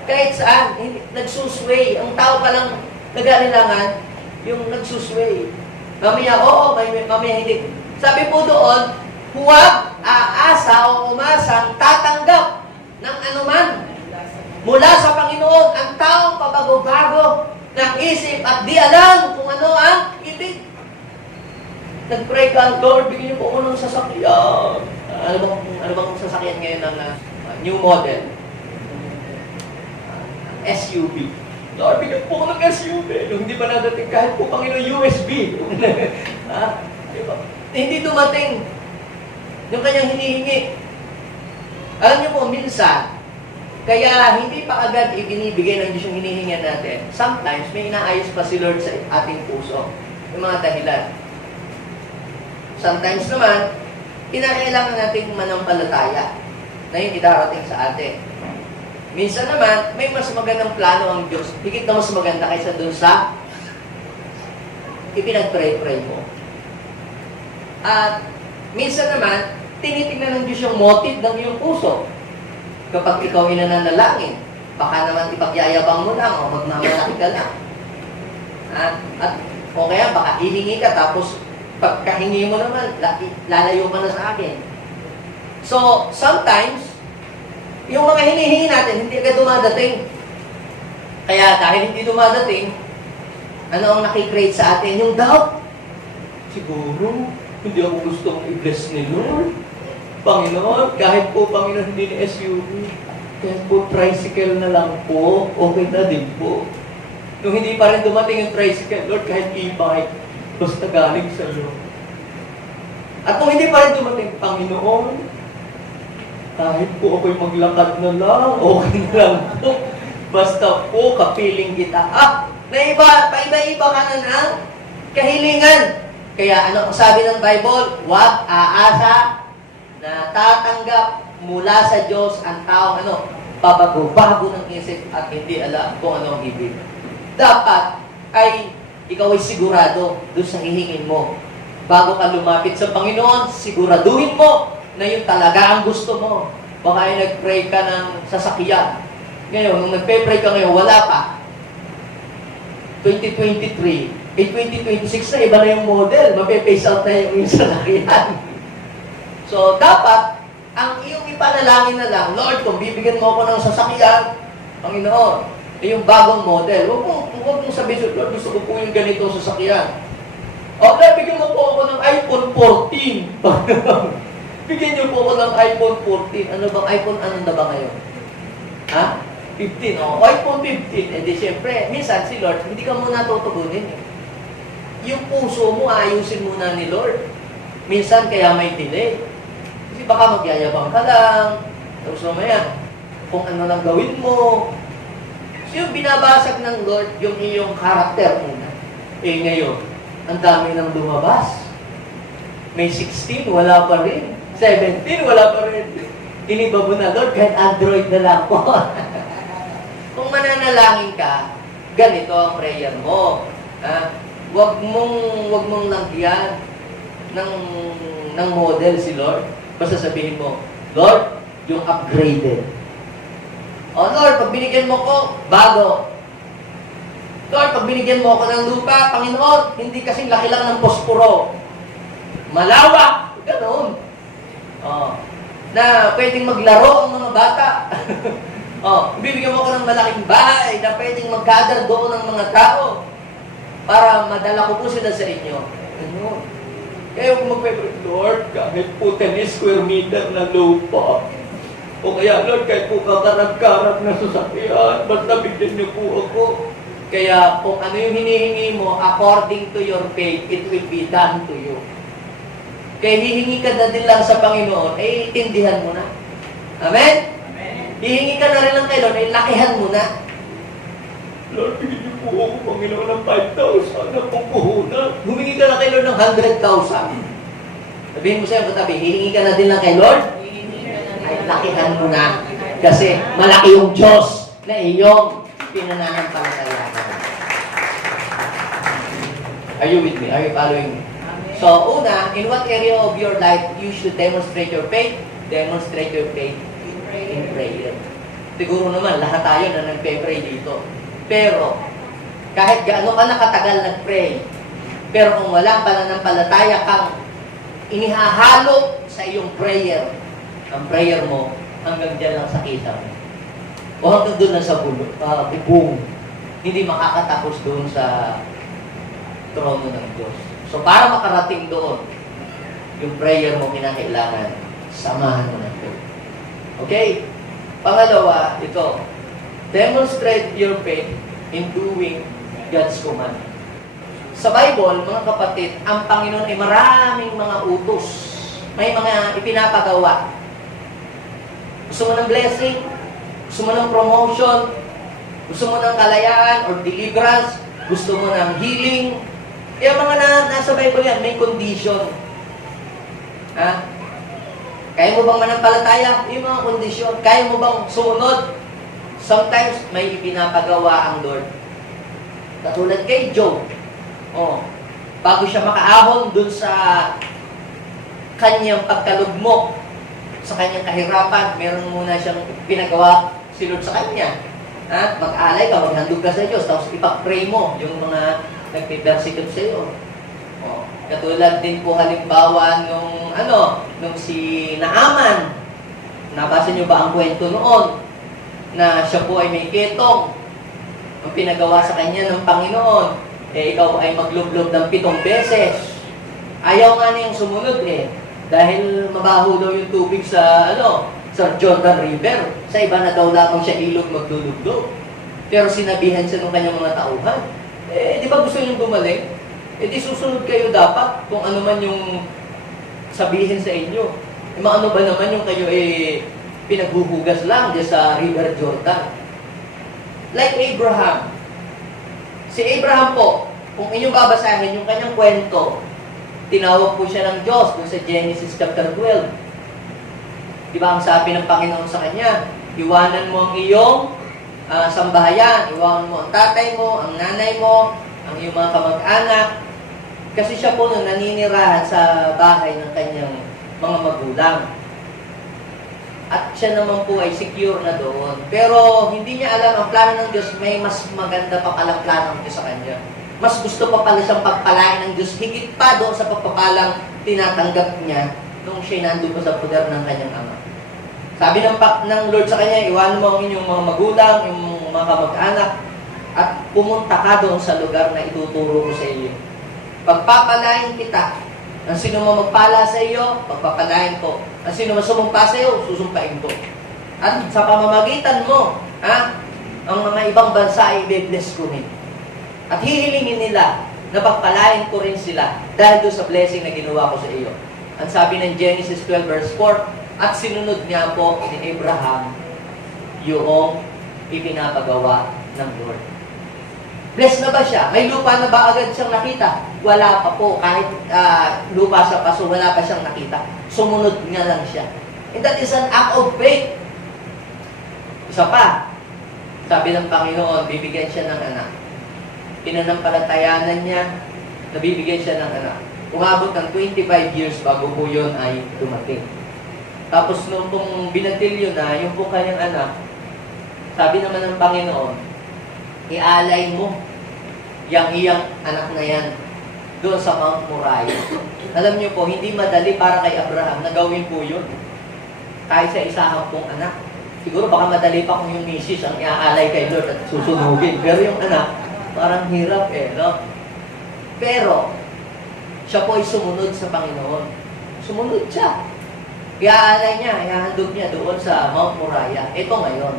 kahit saan. Nagsusway. Ang tao palang nag-aalinlangan, yung nagsusway. Mamaya oo, mamaya hindi. Sabi po doon, huwag aasa o umasang tatanggap ng anuman mula sa Panginoon. Ang taong pabago-bago ng isip at di alam kung ano ang ibig. Nag-pray ka, Lord, bigyan niyo po ako ng sasakyan. Ano bang sasakyan ngayon ng new model? SUV. Lord, bigyan po ako ng SUV. Nung hindi pa nadating kahit po Panginoon USB. Diba? Hindi dumating yung kanyang hinihingi. Alam niyo po, minsan, kaya hindi pa agad ibinibigay ng Diyos yung hinihingan natin. Sometimes, may inaayos pa si Lord sa ating puso. Yung mga dahilan. Sometimes naman, kinakailangan natin manampalataya na yung idarating sa atin. Minsan naman, may mas magandang plano ang Diyos. Higit na mas maganda kaysa dun sa ipinag-pray-pray mo. At minsan naman, tinitingnan ng Diyos yung motive ng iyong puso. Kapag ikaw ay nananalangin, baka naman ipagyayabang mo lang o magmamalaki ka lang. At o kaya baka hihingi ka tapos pagkahingi mo naman, lalayo ka na sa akin. So, sometimes, yung mga hinihingi natin, hindi agad dumadating. Kaya dahil hindi dumadating, ano ang nakikreate sa atin? Yung doubt. Siguro, hindi ako gustong i-bless ni Lord. Panginoon, kahit po Panginoon hindi ni SUV, kahit po tricycle na lang po, okay na din po. Nung hindi pa rin dumating yung tricycle, Lord, kahit e-bike, basta galing sa iyo. At kung hindi pa rin dumating, Panginoon, kahit po ako'y maglakad na lang, okay na lang po. Basta po, kapiling kita. Paiba-iba ka na ng kahilingan. Kaya ano ang sabi ng Bible? Huwag aasa na tatanggap mula sa Diyos ang taong babago-bago ng isip at hindi alam kung ano ang ibig. Dapat ay ikaw ay sigurado doon sa hihingin mo. Bago ka lumapit sa Panginoon, siguraduhin mo na yun talaga ang gusto mo. Baka ay nag-pray ka ng sasakyan. Ngayon, nung nagpe-pray ka ngayon, wala pa. 2023, 2026 na, iba na yung model. Mape-face out na yung sasakyan. So, dapat, ang iyong ipanalangin na lang, Lord, kung bibigyan mo ako ng sasakyan, Panginoon, yung bagong model. Huwag mong sabihin, Lord, gusto ko po yung ganitong sasakyan. O, Lord, bigyan mo po ako ng iPhone 14. Bigyan niyo po ako ng iPhone 14. Ano bang iPhone? Ano na ba ngayon? Ha? 15. O, iPhone 15. Eh di, syempre, minsan si Lord, hindi ka muna tutugunin. Yung puso mo, ayusin muna ni Lord. Minsan, kaya may delay. Kasi baka magyayabang ka lang. Tapos mamaya, kung ano lang gawin mo. So yung binabasag ng Lord, yung iyong karakter muna. Eh ngayon, ang dami nang lumabas. May 16, wala pa rin. 17, wala pa rin. Iniba mo na, Lord, kahit Android na lang po. Kung mananalangin ka, ganito ang prayer mo. Huwag mong lagyan ng model si Lord. Basta sabihin mo, Lord, yung upgraded. O Lord, pag binigyan mo ko, bago. Lord, pag binigyan mo ako ng lupa, Panginoon, hindi kasing laki lang ng posporo. Malawak. Ganoon. Na pwedeng maglaro ang mga bata. Bibigyan mo ako ng malaking bahay na pwedeng mag-gather doon ng mga tao. para madala ko po sila sa inyo. Ano? Kaya kung mag-pray, Lord, kahit po 10 square meter na lupa, o kaya, Lord, kahit po kakarag-karag na sasakyan, basta bigyan niyo po ako. Kaya kung ano yung hinihingi mo, according to your faith, it will be done to you. Kaya hihingi ka na din lang sa Panginoon, eh, itindihan mo na. Amen? Amen. Hihingi ka na rin lang kay Lord, eh, lakihan mo na. Lord, bigyan niyo po ako, Panginoon, ng 5,000 na pong puhunan. Humingi ka na kay Lord ng 100,000. Sabihin mo sa'yo, katabi, hihingi ka na din lang kay Lord, ay lakihan mo na. Kasi malaki yung Diyos na iyong pinananampalatayaan. Are you with me? Are you following me? So, una, in what area of your life you should demonstrate your faith? Demonstrate your faith in prayer. Siguro naman, lahat tayo na nagpe-pray dito. Pero, kahit gaano ka nakatagal nag-pray, pero kung walang pananampalataya kang inihahalo sa iyong prayer, ang prayer mo, hanggang dyan lang sa kisang. O hanggang doon lang sa tibong. Hindi makakatapos doon sa trono ng Diyos. So, para makarating doon, yung prayer mo kinakailangan, samahan mo ng faith. Okay? Pangalawa, ito. Demonstrate your faith in doing God's command. Sa Bible, mga kapatid, ang Panginoon ay maraming mga utos. May mga ipinapagawa. Gusto mo ng blessing? Gusto mo ng promotion? Gusto mo ng kalayaan or deliverance? Gusto mo ng healing? Yung mga nasa Bible yan, may condition. Ha? Kaya mo bang manampalataya? Yung mga kondisyon. Kaya mo bang sumunod? Sometimes, may ipinapagawa ang Lord. Katulad kay Job. Oh, bago siya makaahon dun sa kanyang pagkalugmok, sa kanyang kahirapan, meron muna siyang pinagawa si Lord sa kanya. Ha? Mag-alay ka, maghandog ka sa Diyos, tapos ipag-pray mo yung mga nagpe-persecute sa iyo. Oh, katulad din po halimbawa nung si Naaman. Nabasa niyo ba ang kwento noon? Na siya po ay may ketong. Ang pinagawa sa kanya ng Panginoon, eh ikaw ay maglublob ng 7 beses. Ayaw nga niyang sumunod eh. Dahil mabaho daw yung tubig sa sa Jordan River. Sa iba na daw lamang siya ilog maglulublob. Pero sinabihan siya ng kanyang mga tauhan. Eh, di ba gusto niyong gumaling? Eh, di susunod kayo dapat kung ano man yung sabihin sa inyo. Eh, maano ba naman yung kayo pinaghuhugas lang dyan sa River Jordan? Like Abraham. Si Abraham po, kung inyong babasahin yung kanyang kwento, tinawag po siya ng Diyos dun sa Genesis chapter 12. Di ba ang sabi ng Panginoon sa kanya, iwanan mo ang iyong sambahayan, iwanan mo ang tatay mo, ang nanay mo, ang iyong mga kamag-anak. Kasi siya po nung naninirahan sa bahay ng kanyang mga magulang. At siya naman po ay secure na doon. Pero hindi niya alam ang plano ng Diyos, may mas maganda pa palang plano ng Diyos sa kanya. Mas gusto pa pala siyang pagpalain ng Diyos, higit pa doon sa pagpapalang tinatanggap niya nung siya nandun pa sa poder ng kanyang ama. Sabi ng Lord sa kanya, iwanan mo ang inyong mga magulang, yung mga kamag-anak, at pumunta ka doon sa lugar na ituturo ko sa iyo. Pagpapalain kita. Ang sino mo magpala sa iyo, pagpapalain ko. Ang sino mo sumumpa sa iyo, susumpain ko. At sa pamamagitan mo, ang mga ibang bansa ay i-bless ko rin. At hihilingin nila na pagpalain ko rin sila dahil doon sa blessing na ginawa ko sa iyo. Ang sabi ng Genesis 12 verse 4, at sinunod niya po ni Abraham yung ipinapagawa ng Lord. Blessed na ba siya? May lupa na ba agad siyang nakita? Wala pa po. Kahit lupa sa paso, wala pa siyang nakita. Sumunod nga lang siya. And that is an act of faith. Isa pa, sabi ng Panginoon, bibigyan siya ng anak. Pinanampalatayanan niya, nabibigyan siya ng anak. Umabot ng 25 years bago po yun ay dumating. Tapos nung pong binatilyo na, yung po kanyang anak, sabi naman ng Panginoon, ialay mo yang iyang anak na yan doon sa Mount Moriah. Alam niyo po, hindi madali para kay Abraham na gawin po yun. Kahit sa isahang pong anak. Siguro baka madali pa kung yung misis ang iaalay kay Lord at susunugin. Pero yung anak, parang hirap no? Pero, siya po ay sumunod sa Panginoon. Sumunod siya. Iaalay niya, ihahandog niya doon sa Mount Moriah. Ito ngayon.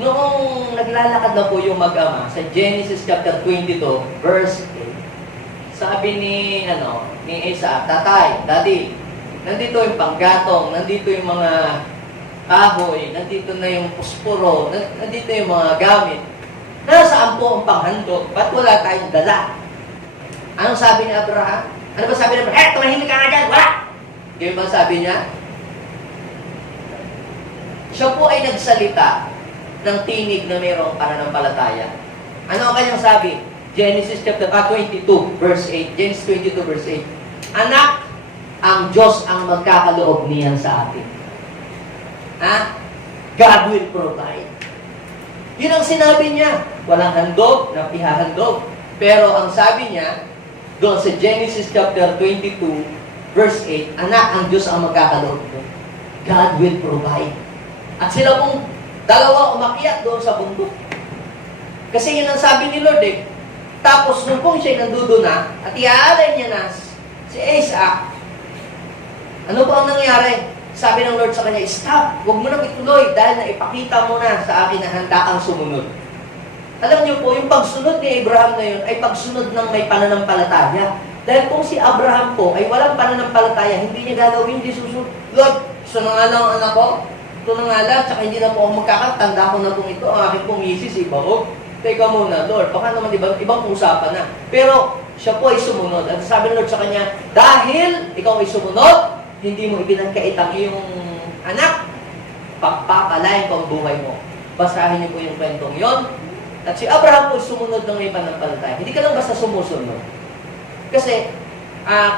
Noong naglalakad na po yung mag-ama sa Genesis chapter 22, verse 8, sabi ni Isaac, Tatay, Daddy, nandito yung panggatong, nandito yung mga kahoy, nandito na yung pusporo, nandito yung mga gamit. Nasaan po ang panghandog? Ba't wala tayong dala? Anong sabi ni Abraham? Ano ba sabi ni Abraham? Tumahimik ka nga dyan! Wala! Yung ba sabi niya? Siya po ay nagsalita ng tinig na mayroong pananampalataya. Ano ang kanyang sabi? Genesis chapter 22, verse 8. Genesis 22, verse 8. Anak, ang Diyos ang magkakaloob niyan sa atin. God will provide. Yun ang sinabi niya. Walang handog na ihahandog. Pero ang sabi niya, doon sa Genesis chapter 22, verse 8, Anak, ang Diyos ang magkakaloob niyan. God will provide. At sila pong dalawa umakyat doon sa bundok. Kasi yun ang sabi ni Lord eh. Tapos nung pong siya nandoon na, at iaalay niya na si Isaac, ano ba ang nangyari? Sabi ng Lord sa kanya, stop! Huwag mo nang ituloy dahil naipakita mo na sa akin na handa kang sumunod. Alam niyo po, yung pagsunod ni Abraham na yun ay pagsunod ng may pananampalataya. Dahil kung si Abraham po ay walang pananampalataya, hindi niya gagawin, hindi susunod. Lord, gusto na nga lang ang anak ko, ito na nga lang, tsaka hindi na po ako magkakatanda ko na pong ito, ang aking pong misis, iba. Teka muna, Lord, baka naman ibang usapan na. Pero siya po ay sumunod. At sabi ng Lord sa kanya, dahil ikaw ay sumunod, hindi mo ibinagkait ang iyong anak, papapalain ko ang buhay mo. Basahin niyo po yung kwentong yon. At si Abraham po sumunod ng may pananampalataya. Hindi ka lang basta sumusunod. Kasi,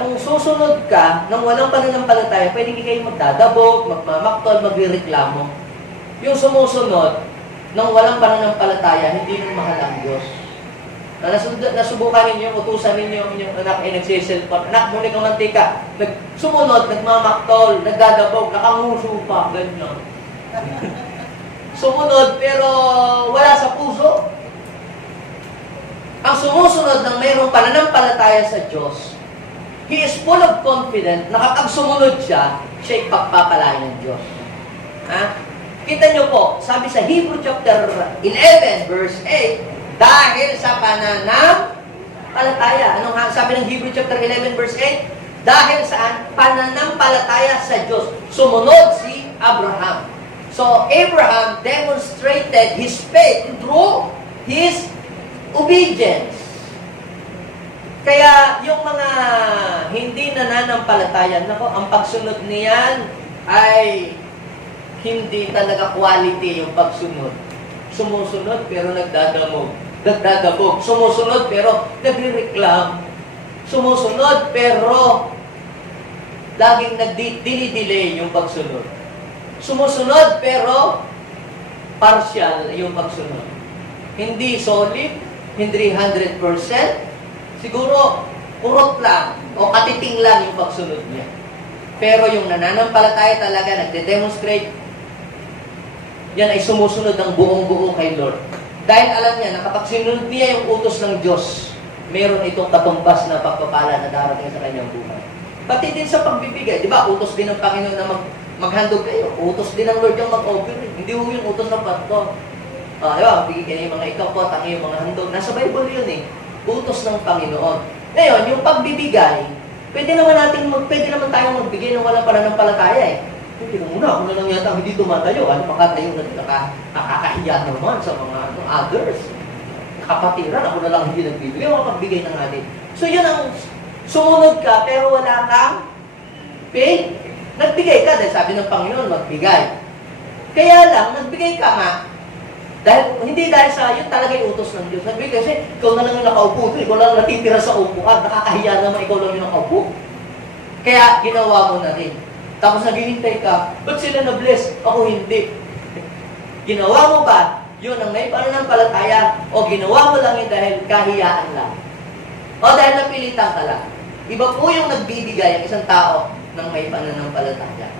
kung susunod ka ng walang pananampalataya, pwede kayo magdadabog, magmamaktol, magrereklamo. Yung sumusunod ng walang pananampalataya, hindi nang mahal ang Diyos. Nasubukan ninyo, utusan ninyo ang inyong anak ay nagsiselfon. Anak, muli kang mantika. Sumunod, nagmamaktol, nagdadabog, nakanguso pa, ganyan. Sumunod, pero wala sa puso. Ang sumusunod ng mayroong pananampalataya sa Diyos, he is full of confidence na kapag sumunod siya, siya'y pagpapalain ng Diyos. Kita nyo po, sabi sa Hebrew chapter 11, verse 8, dahil sa pananampalataya. Anong sabi ng Hebrew chapter 11, verse 8? Dahil saan? Pananampalataya sa Diyos. Sumunod si Abraham. So, Abraham demonstrated his faith through his obedience. Kaya, yung mga hindi nananampalataya, ang pagsunod niyan ay hindi talaga quality yung pagsunod. Sumusunod pero nagdadabog. Sumusunod pero nagre-reclam. Sumusunod pero laging dinidelay yung pagsunod. Sumusunod pero partial yung pagsunod. Hindi solid, hindi 100%. Siguro, urot lang o katiting lang yung pagsunod niya. Pero yung nananampalataya talaga, nagde-demonstrate, yan ay sumusunod ng buong-buo kay Lord. Dahil alam niya na kapag sinunod niya yung utos ng Diyos, meron itong katumbas na pagpapala na darating sa kanyang buhay. Pati din sa pagbibigay, di ba? Utos din ng Panginoon na maghandog kayo. Utos din ng Lord yung mag-offer. Hindi mo yung utos ng pastor. Diba? Bigyan yung mga ikapot, ang yung mga handog. Nasa Bible yun eh. Utos ng Panginoon. Ngayon, yung pagbibigay, pwede naman tayong magbigay ng walang pananampalataya eh. Hindi muna, ako na lang yata hindi tumatayo. Ano makatayo na nakakahiya naman sa mga others. Kapatiran, ako na lang hindi nagbibigay. Makapagbigay ng atin. So yun ang sumunod ka, pero wala kang faith. Nagbigay ka, dahil sabi ng Panginoon, magbigay. Kaya lang, nagbigay ka nga, hindi dahil sa yun talaga yung utos ng Diyos. Nagbigay kasi, ikaw na lang yung nakaupo, ikaw lang natitira sa upuan, nakakahiya naman, ikaw lang yung nakaupo. Kaya, ginawa mo na rin. Tapos naghihintay ka, ba't sila na-bless? Ako hindi. Ginawa mo ba? Yun ang may pananampalataya, o ginawa mo lang yun dahil kahiyaan lang. O dahil napilitan ka lang. Iba po yung nagbibigay ang isang tao ng may pananampalataya.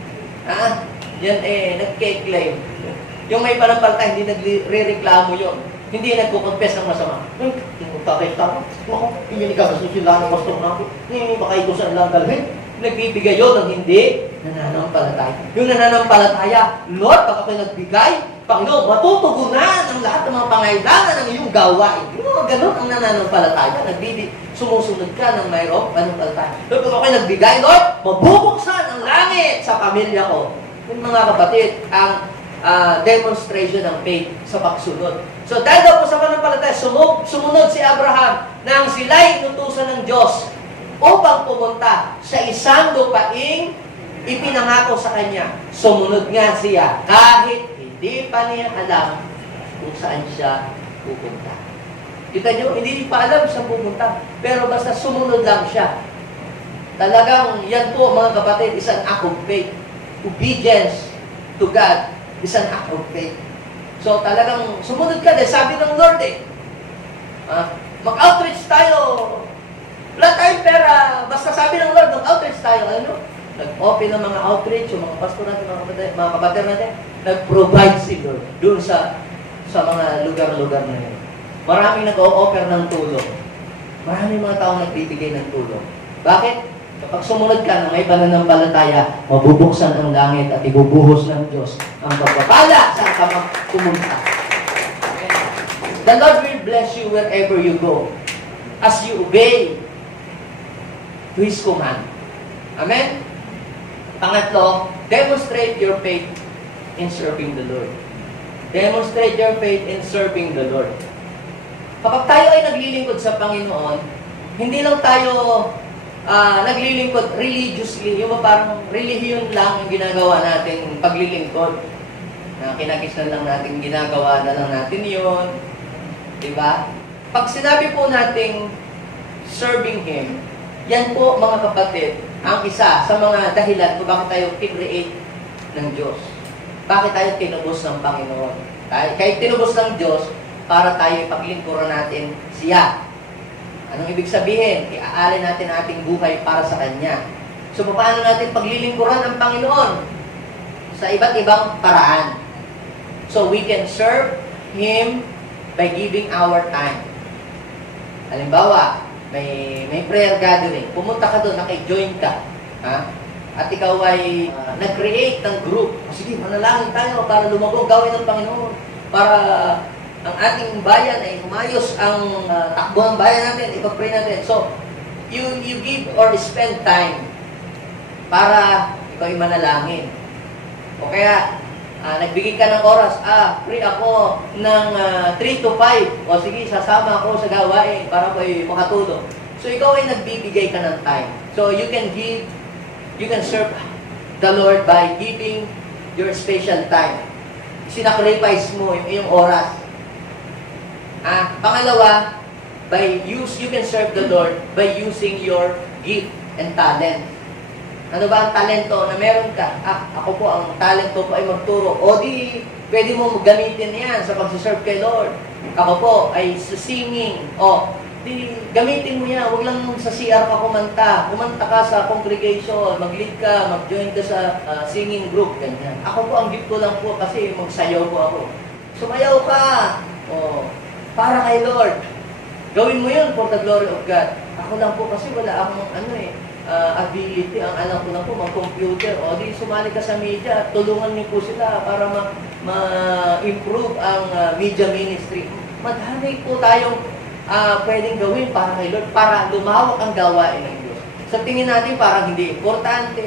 Yan nagke-claim. Yung may pananampalataya, hindi nagre-reklamo yun. Hindi nagko-confess ng masama. Uy, tinutake ka. Ako, hindi ka sa susilahan ng pastor natin. Hindi, baka ito sa ilang dalhin. Nagbibigay yun ng hindi nananampalataya. Yung nananampalataya, Lord, pag ako'y nagbigay, Panginoon, matutugunan ang lahat ng mga pangailangan ng iyong gawain. Yung mga ganun ang nananampalataya. Sumusunod ka ng mayroong pananampalataya. Lord, pag ako'y nagbigay, Lord, mabubuksan ang langit sa pamilya ko. Yung mga kapatid, ang demonstration ng faith sa pagsunod. So dahil daw po sa pananampalataya, sumunod si Abraham nang sila'y inutusan ng Diyos upang pumunta sa isang lupaing ipinangako sa kanya. Sumunod nga siya kahit hindi pa niya alam kung saan siya pupunta. Kita nyo, hindi pa alam saan pupunta. Pero basta sumunod lang siya. Talagang yan po mga kapatid, is an act of faith. Obedience to God is an act of faith. So talagang sumunod ka dahil sabi ng Lord mag-outreach tayo. Wala tayong pera. Basta sabi ng Lord, mag-outreach tayo. Ano? Nag-open ng mga outreach, yung mga pastor natin, mga kapatid natin, nag-provide si Lord doon sa mga lugar-lugar na yun. Maraming nag-o-offer ng tulong. Maraming mga tao nagbibigay ng tulong. Bakit? Kapag sumunod ka na may pananampalataya, mabubuksan ang langit at ibubuhos ng Diyos ang pagpapala saan ka pumunta. The Lord will bless you wherever you go as you obey to His command. Amen? Pangatlo, demonstrate your faith in serving the Lord. Demonstrate your faith in serving the Lord. Kapag tayo ay naglilingkod sa Panginoon, hindi lang tayo naglilingkod religiously, yung parang relihiyon lang yung ginagawa natin paglilingkod. Kinakisnan lang natin, ginagawa na lang natin yun. Diba? Pag sinabi po nating serving Him, yan po mga kapatid, ang isa sa mga dahilan kung bakit tayo i-create ng Diyos. Bakit tayo tinubos ng Panginoon? Kahit tinubos ng Diyos, para tayo ipaglingkuran natin siya. Anong ibig sabihin? Iaalin natin ating buhay para sa Kanya. So, paano natin paglilingkuran ang Panginoon? Sa iba't ibang paraan. So, we can serve Him by giving our time. Halimbawa, may prayer gathering. Pumunta ka doon, naki-join ka. Ha? At ikaw ay nag-create ng group. Sige, manalangin tayo para lumabog gawin ng Panginoon. Para ang ating bayan ay umayos ang takbo ng bayan natin, ipag-pray natin. So, you give or spend time para ikaw ay manalangin. O kaya, nagbigay ka ng oras, free ako ng 3 to 5. O sige, sasama ako sa gawain para ako'y makatulong. So, ikaw ay nagbibigay ka ng time. So, you can serve the Lord by giving your special time. Sinacrifice mo yung iyong oras. Pangalawa, you can serve the Lord by using your gift and talent. Ano ba ang talento na meron ka? Ako po, ang talento po ay magturo. O di, pwede mo gamitin yan sa pag-serve kay Lord. Ako po ay sa singing. O, di, gamitin mo yan. Huwag lang sa CR ka kumanta. Kumanta ka sa congregation, mag-lead ka, mag-join ka sa singing group, ganyan. Ako po, ang gift ko lang po kasi magsayaw po ako. Sumayaw ka. O, para kay Lord. Gawin mo yun for the glory of God. Ako lang po kasi wala akong ability. Ang alam ko lang po, mag-computer. O di sumali ka sa media. Tulungan niyo po sila para ma-improve ang media ministry. Madami po tayong pwedeng gawin para kay Lord, para lumawak ang gawain ng Diyos. Sa tingin natin parang hindi importante,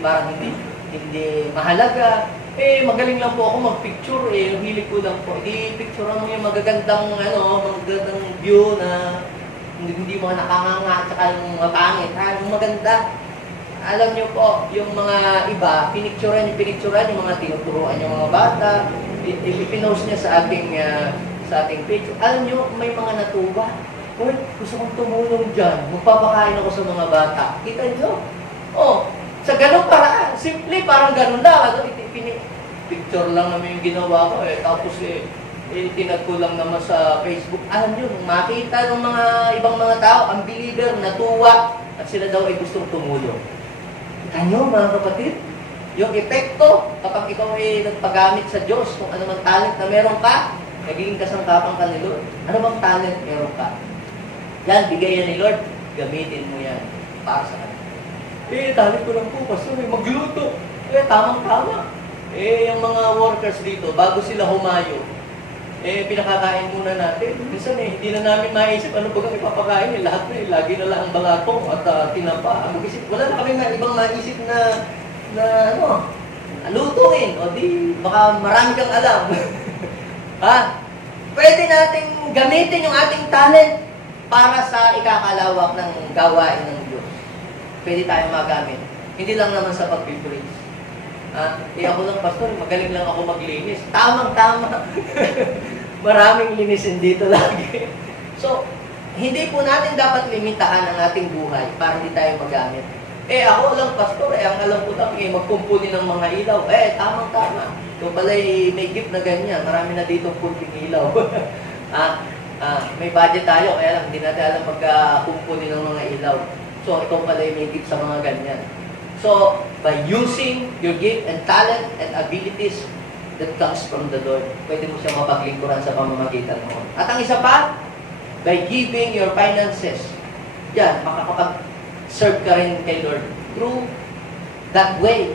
parang hindi mahalaga. Magaling lang po ako mag-picture yung hilig ko lang po. Picturean mo yung magagandang view na hindi mo nakanganga at saka yung mga pangit. Yung maganda. Alam niyo po, yung mga iba, pinicturean yung mga tinuturuan yung mga bata. Ipinost niya sa ating page. Alam niyo, may mga natuwa. Uy, gusto kong tumulong dyan. Magpapakain ako sa mga bata. Kita niyo? Sa ganong paraan. Simple, parang ganon lang. Picture lang naman yung ginawa ko Tapos tinag ko lang naman sa Facebook. Alam nyo, makita ng mga ibang mga tao, ang believer, natuwa, at sila daw ay gustong tumulong. Kita nyo, mga kapatid, yung epekto, kapag ikaw ay nagpagamit sa Diyos, kung ano man talent na meron ka, Nagiging kasangkapan ka ni Lord. Ano bang talent meron ka? Yan, bigay yan ni Lord. Gamitin mo yan para sa kanya. Talent ko lang po, pastor, magluto. Tamang-tama. Yung mga workers dito, bago sila humayo, pinakakain muna natin. Minsan hindi na namin maisip ano ba ang ipapakain. Lahat na lagi na lang ang balatong at tinapa. Wala na kami ibang maisip na lutuin. O di, baka marami kang alam. Pwede nating gamitin yung ating talent para sa ikakalawak ng gawain ng Diyos. Pwede tayong magamit. Hindi lang naman sa pag-preach. Ako lang, pastor, magaling lang ako maglinis. Tamang-tama. Maraming linisin dito lagi. So, hindi po natin dapat limitahan ang ating buhay para hindi tayo magamit. Ako lang, pastor, ang alam ko lang, magkumpuni ng mga ilaw. Tamang-tama. Kung pala'y may gift na ganyan, marami na dito kunting ilaw. May budget tayo, kaya lang, hindi natin alam magkumpuni ng mga ilaw. So, ikaw pala'y may gift sa mga ganyan. So, by using your gift and talent and abilities that comes from the Lord, pwede mo siya mapaglingkuran sa pamamagitan mo. At ang isa pa, by giving your finances. Yan, makakapag-serve ka rin kay Lord through that way.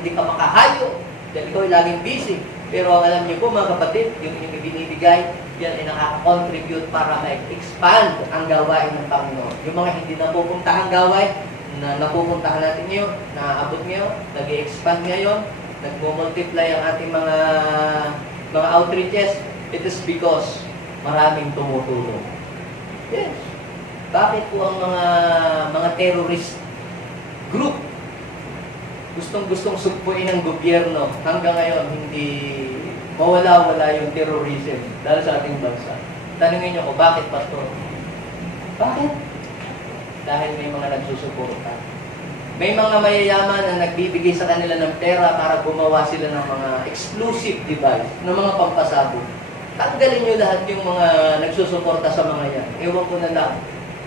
Hindi ka makahayo, dahil ikaw ay laging busy. Pero alam niyo po mga kapatid, yung inyong binibigay, yan ay nakaka-contribute para ma-expand ang gawain ng Panginoon. Yung mga hindi napupuntahan gawain, na napupuntahan natin ngayon, naaabot ngayon, nag-expand ngayon, nag-multiply ang ating mga outreaches, it is because maraming tumutulong. Yes. Bakit po ang mga terrorist group gustong sugpuin ng gobyerno hanggang ngayon hindi mawala-wala yung terrorism dahil sa ating bansa? Tanungin niyo ko, bakit, pastor? Bakit? Dahil may mga nagsusuporta. May mga mayayaman na nagbibigay sa kanila ng pera para gumawa sila ng mga exclusive device, ng mga pampasabog. Tanggalin nyo lahat yung mga nagsusuporta sa mga yan. Ewan ko na lang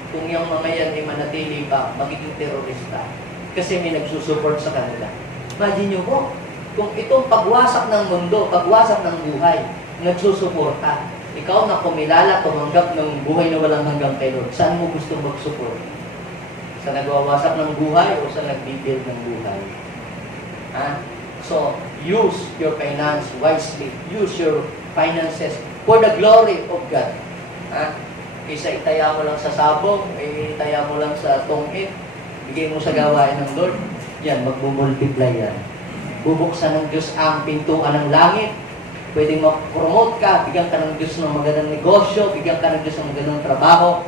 kung yung mga yan ay manatili pa, magiging terorista. Kasi may nagsusuport sa kanila. Imagine nyo po, kung itong pagwasak ng mundo, pagwasak ng buhay, nagsusuporta, ikaw na kumilala, tumanggap ng buhay na walang hanggang kay Lord, saan mo gusto mag-support? Sa nagwawasak ng buhay o sa nagbibuild ng buhay? So, use your finance wisely. Use your finances for the glory of God. Kaysa itaya mo lang sa sabong, itaya mo lang sa tungit, bigay mo sa gawain ng Lord, yan, magmumultiply yan. Bubuksan ng Diyos ang pintuan ng langit. Pwedeng mag-promote ka, bigyan ka ng Diyos ng magandang negosyo, bigyan ka ng Diyos ng magandang trabaho.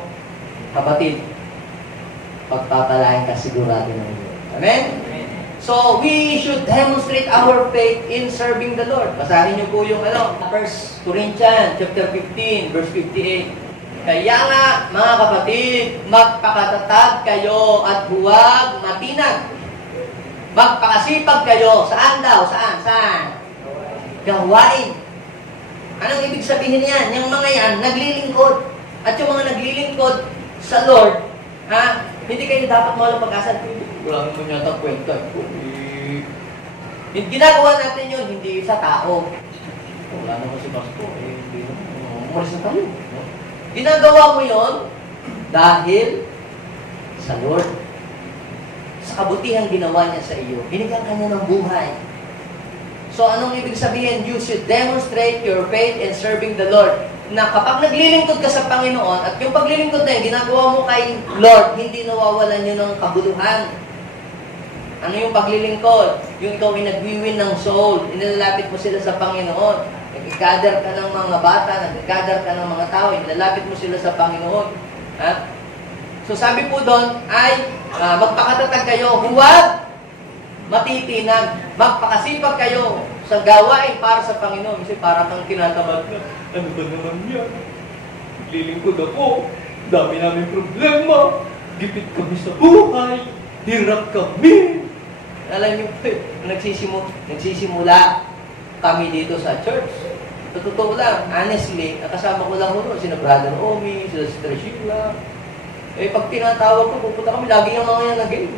Kapatid, pagpapalain ka sigurado ng Diyos. Amen? So, we should demonstrate our faith in serving the Lord. Basahin niyo po yung 1 Corinthians chapter 15, verse 58. Kaya nga, mga kapatid, magpakatatag kayo at huwag matinag. Magpakasipag kayo. Saan daw? Saan? Gawain. Anong ibig sabihin niyan? Yung mga yan, naglilingkod. At yung mga naglilingkod sa Lord, hindi kayo dapat mawalang pag-asa. Wala naman yata kwenta. Ginagawa natin yun, hindi sa tao. Wala naman si Pastor. Hindi naman. Umalis na tayo. Ginagawa mo yun dahil sa Lord. Sa kabutihang ginawa niya sa iyo. Binigyan ka niya ng buhay. So, anong ibig sabihin? You should demonstrate your faith in serving the Lord. Na kapag naglilingkod ka sa Panginoon, at yung paglilingkod na yun, ginagawa mo kay Lord, hindi nawawalan yun ng kabuluhan. Ano yung paglilingkod? Yung ikaw ay nagwiwin ng soul, inilalapit mo sila sa Panginoon. Nag-gather ka ng mga bata, nag-gather ka ng mga tao, inilalapit mo sila sa Panginoon. So sabi po doon ay, magpakatatag kayo, huwag matitinag, magpakasipag kayo sa gawain para sa Panginoon. Kasi para kang tinatamad na, ano ba naman yan? Naglilingkod ako, dami namin problema, gipit kami sa buhay, hirap kami. Alam niyo po, nagsisimula kami dito sa church. Sa totoo lang, honestly, nakasama ko lang uno, sina Brother Omi, sila Sister Sheila. Pag tinatawag ko, pupunta kami, lagi yung mga yan nag-game.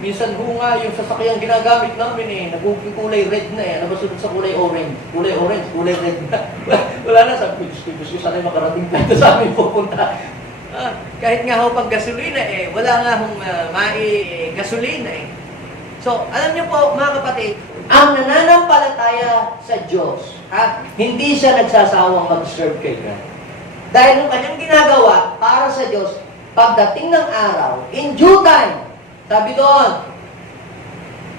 Minsan ho nga, yung sasakyan ginagamit namin eh, nagkukulay red na eh. Ano ba sunod sa kulay orange? Kulay orange, kulay red na. Wala na, sabi ko, Diyos ko, sana makarating pa ito sa amin pupunta. Kahit nga ho pang gasolina eh, wala nga hong gasolina eh. So, alam niyo po, mga kapatid, ang nananampalataya sa Diyos, hindi siya nagsasawang mag-serve kay God. Dahil yung kanyang ginagawa para sa Diyos, pagdating ng araw, in due time, sabi doon,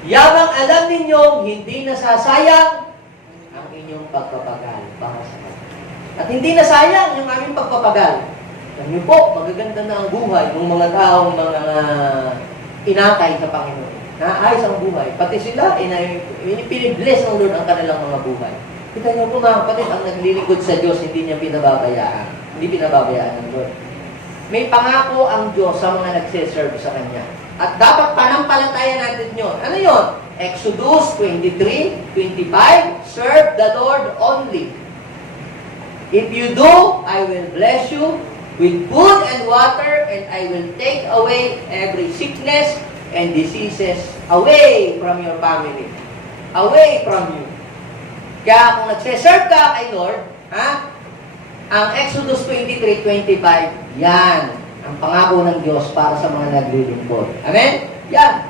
yabang alam ninyong hindi nasasayang ang inyong pagpapagal para sa Kanya. At hindi nasayang yung aming pagpapagal. Alam niyo po, magaganda na ang buhay ng mga taong mga inakay sa Panginoon. Naayos ang buhay. Pati sila, pinibless ng Lord ang kanilang mga buhay. Kita niyo po mga kapatid, ang naglilingkod sa Diyos, hindi niya pinababayaan. Hindi pinababayaan ng Lord. May pangako ang Diyos sa mga nagsiserve sa Kanya. At dapat panampalataya natin yun. Ano yun? Exodus 23:25, serve the Lord only. If you do, I will bless you with food and water, and I will take away every sickness and diseases away from your family. Away from you. Kaya kung nagsiserve ka kay Lord, ang Exodus 23:25, yan ang pangako ng Diyos para sa mga naglilingkod. Amen? Yan.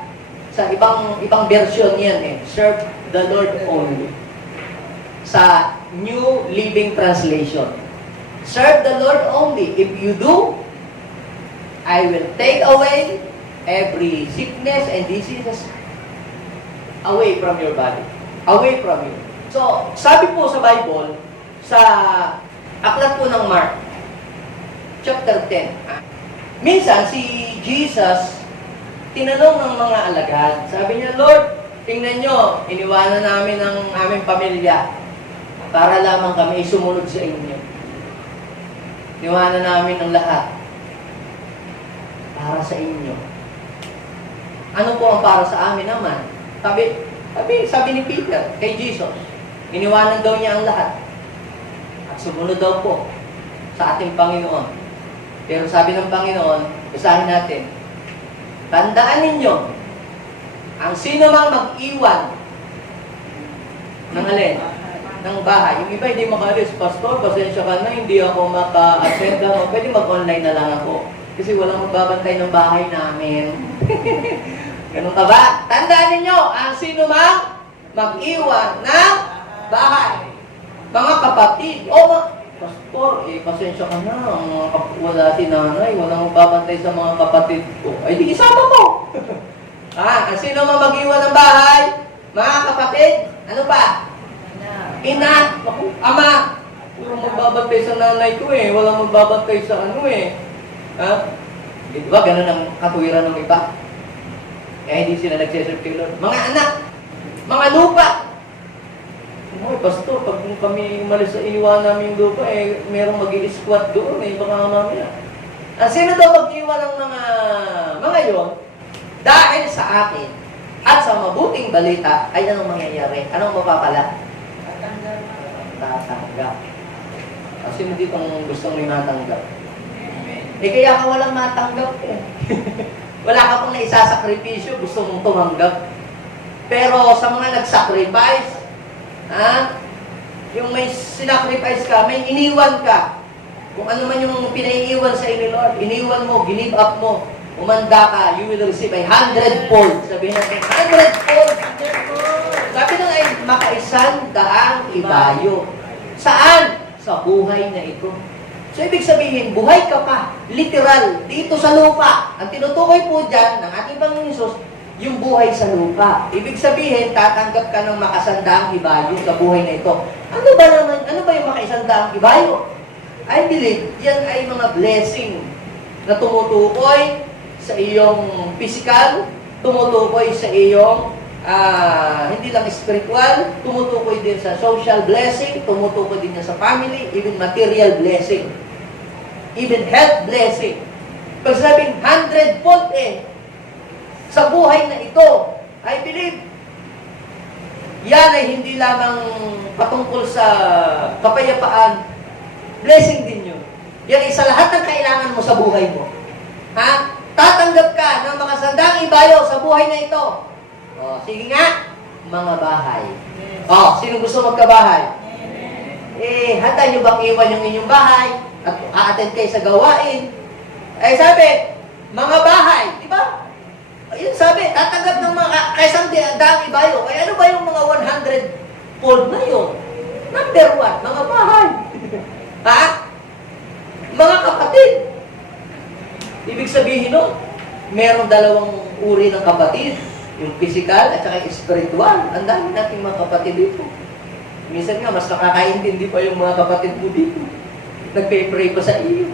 Sa ibang version yan eh. Serve the Lord only. Sa New Living Translation. Serve the Lord only. If you do, I will take away every sickness and diseases away from your body. Away from you. So, sabi po sa Bible, sa aklat po ng Mark, chapter 10, minsan, si Jesus, tinanong ng mga alagad, sabi niya, Lord, tingnan nyo, iniwanan namin ang aming pamilya para lamang kami sumunod sa inyo. Iniwanan namin ang lahat para sa inyo. Ano po ang para sa amin naman? Sabi ni Peter kay Jesus, iniwanan daw niya ang lahat at sumunod daw po sa ating Panginoon. Pero sabi ng Panginoon, basahin natin, tandaan ninyo, ang sino mang mag-iwan ng alin? Ng bahay. Yung iba hindi makaalis, Pastor, pasensya ka na, hindi ako maka-attend lang. Pwede mag-online na lang ako. Kasi walang magbabantay ng bahay namin. Ganun ka ba? Tandaan ninyo, ang sino mang mag-iwan ng bahay. Mga kapatid, Pastor, pasensya ka na, wala si nanay, walang magbabantay sa mga kapatid ko. Ay, di isama mo! Ang sino man mag-iwan ng bahay? Mga kapatid, ano pa? Ina, ama. Puro magbabantay sa nanay ko eh, walang magbabantay sa ano eh. Di ba, ganun ang katuwiran ng iba? Kaya hindi sila nagsiserve kay Lord. Mga anak, mga lupa. Ay, Pastor, pag kami umalis sa iniwan namin lupa, merong mag-i-squat doon, baka mamaya. Sino daw mag-iwan ng mga yun? Dahil sa akin, at sa mabuting balita, ay anong mangyayari? Anong mapapala? Tatanggap. Sino dito ang gustong may matanggap? Kaya ka walang matanggap eh. Wala ka pang naisasakripisyo, gusto mong tumanggap. Pero sa mga nag-sacrifice, yung may sinacrifice ka, may iniwan ka. Kung ano man yung pinaiiwan sa inyo, Lord, iniwan mo, give up mo, umanda ka, you will receive 100-fold. Sabihin natin, 100-fold. Sabi nung ay makaisang daang ibayo. Saan? Sa buhay na ito. So, ibig sabihin, buhay ka pa, literal, dito sa lupa. Ang tinutukoy po dyan ng ating Panginoon Hesus, yung buhay sa lupa. Ibig sabihin, tatanggap ka ng makasandaang ibayo sa buhay na ito. Ano ba yung makasandaang ibayo? I believe, yan ay mga blessing na tumutukoy sa iyong physical, tumutukoy sa iyong hindi lang spiritual, tumutukoy din sa social blessing, tumutukoy din sa family, even material blessing, even health blessing. Pag sabing 100-fold sa buhay na ito, I believe, yan ay hindi lamang patungkol sa kapayapaan, blessing din yun. Yan ay sa lahat ng kailangan mo sa buhay mo. tatanggap ka ng mga sandang ibayo sa buhay na ito. O, sige nga, mga bahay. O, sino gusto magkabahay? Handa nyo bang iwan yung inyong bahay at a-attend kayo sa gawain? Sabi, mga bahay, di ba? Ayun sabi, tatanggap ng mga kaisang daang ibayo. Kaya ano ba yung mga 100-fold na yun? Number 1, mga bahay. Ha? Mga kapatid. Ibig sabihin nun, merong dalawang uri ng kapatid. Yung physical at saka yung spiritual. Ang dami nating mga kapatid dito. Minsan nga, mas nakakaintindi pa yung mga kapatid mo dito. Nagpe-pray pa sa iyo.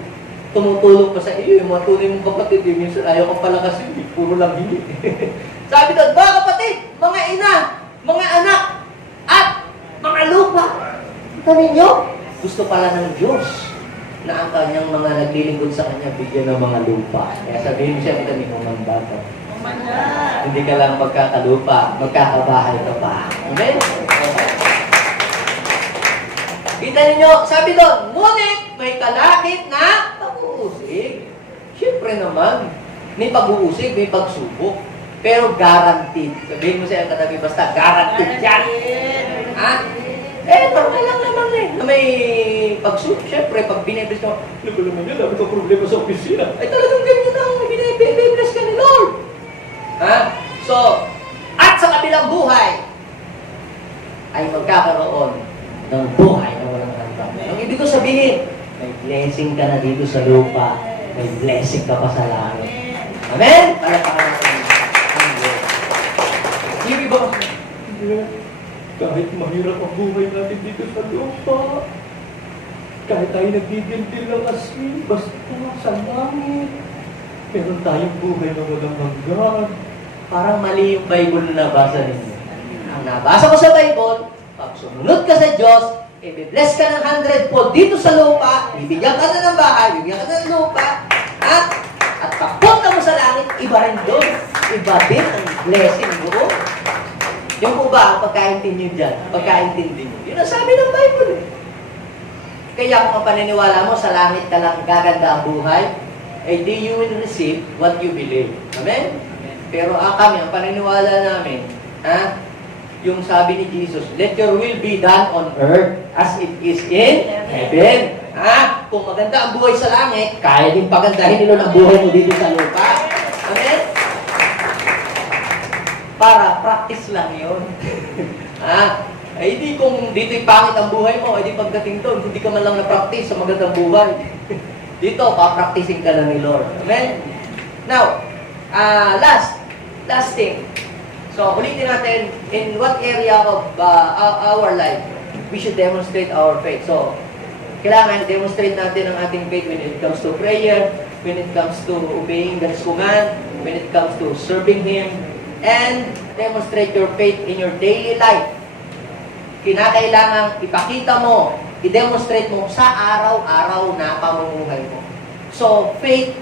Tumutulong pa sa iyo. Yung mga tunay mong kapatid, minsan ayaw ka pala kasi, puro lang hindi. Sabi doon, mga kapatid, mga ina, mga anak, at mga lupa. Tanin nyo, gusto pala ng Diyos na ang kanyang mga naglilingkod sa kanya bigyan ng mga lupa. Kaya sabihin siya, tanin mo ng bata. Hindi ka lang magkakalupa, magkakabahay ka pa. Amen? Kita ninyo, sabi doon, ngunit may kalakip na pag-uusig. Siyempre naman, may pag-uusig, may pagsubok. Pero guaranteed. Sabihin mo siya ang katabi, basta guaranteed yan. Ha? Normal lang naman may pagsubok. Siyempre, pag biniblis ka, ano ba naman yun? Dami ka problema sa opisina. Talagang ganyan ang biniblis ka ni Lord. Ha? So, at sa kabilang buhay, ay magkakaroon ng buhay na walang hanggan. Ang ibig ko sabihin, may blessing ka na dito sa lupa, may blessing ka pa sa langit. Amen? Palakpakan natin. Amen. Ibig ba? Kahit mahirap ang buhay natin dito sa lupa, kahit tayo nagdigintil ng asin, basta sa langit, meron tayong buhay na walang hanggan. Parang mali yung Bible na nabasa ninyo. Ang nabasa ko sa Bible, pag sumunod ka sa Diyos, i-bless ka ng 100-fold dito sa lupa, bibigyan ka na ng bahay, bibigyan ka na ng lupa, at pagpunta mo sa langit, iba rin doon. Iba din ang blessing mo. Yung po ba ang pagkaintindi nyo dyan? Pagkaintindi nyo. Yun ang sabi ng Bible. Kaya kung ang paniniwala mo, sa langit ka lang gaganda ang buhay, di you will receive what you believe. Amen? Pero kami, ang paniniwala namin, yung sabi ni Jesus, let your will be done on earth as it is in heaven. Kung maganda ang buhay sa langit, kaya din pagandahin nila ang buhay mo dito sa lupa. Amen? Para practice lang yun. Di kung dito'y pangit ang buhay mo, di pagdating doon, hindi ka man lang na-practice sa magandang buhay. Dito, pa-practicing ka na ni Lord. Amen? Now, last thing. So, ulitin natin, in what area of our life, we should demonstrate our faith. So, kailangan demonstrate natin ang ating faith when it comes to prayer, when it comes to obeying God's command, when it comes to serving Him, and demonstrate your faith in your daily life. Kinakailangan ipakita mo, i-demonstrate mo sa araw-araw na pamumuhay mo. So, faith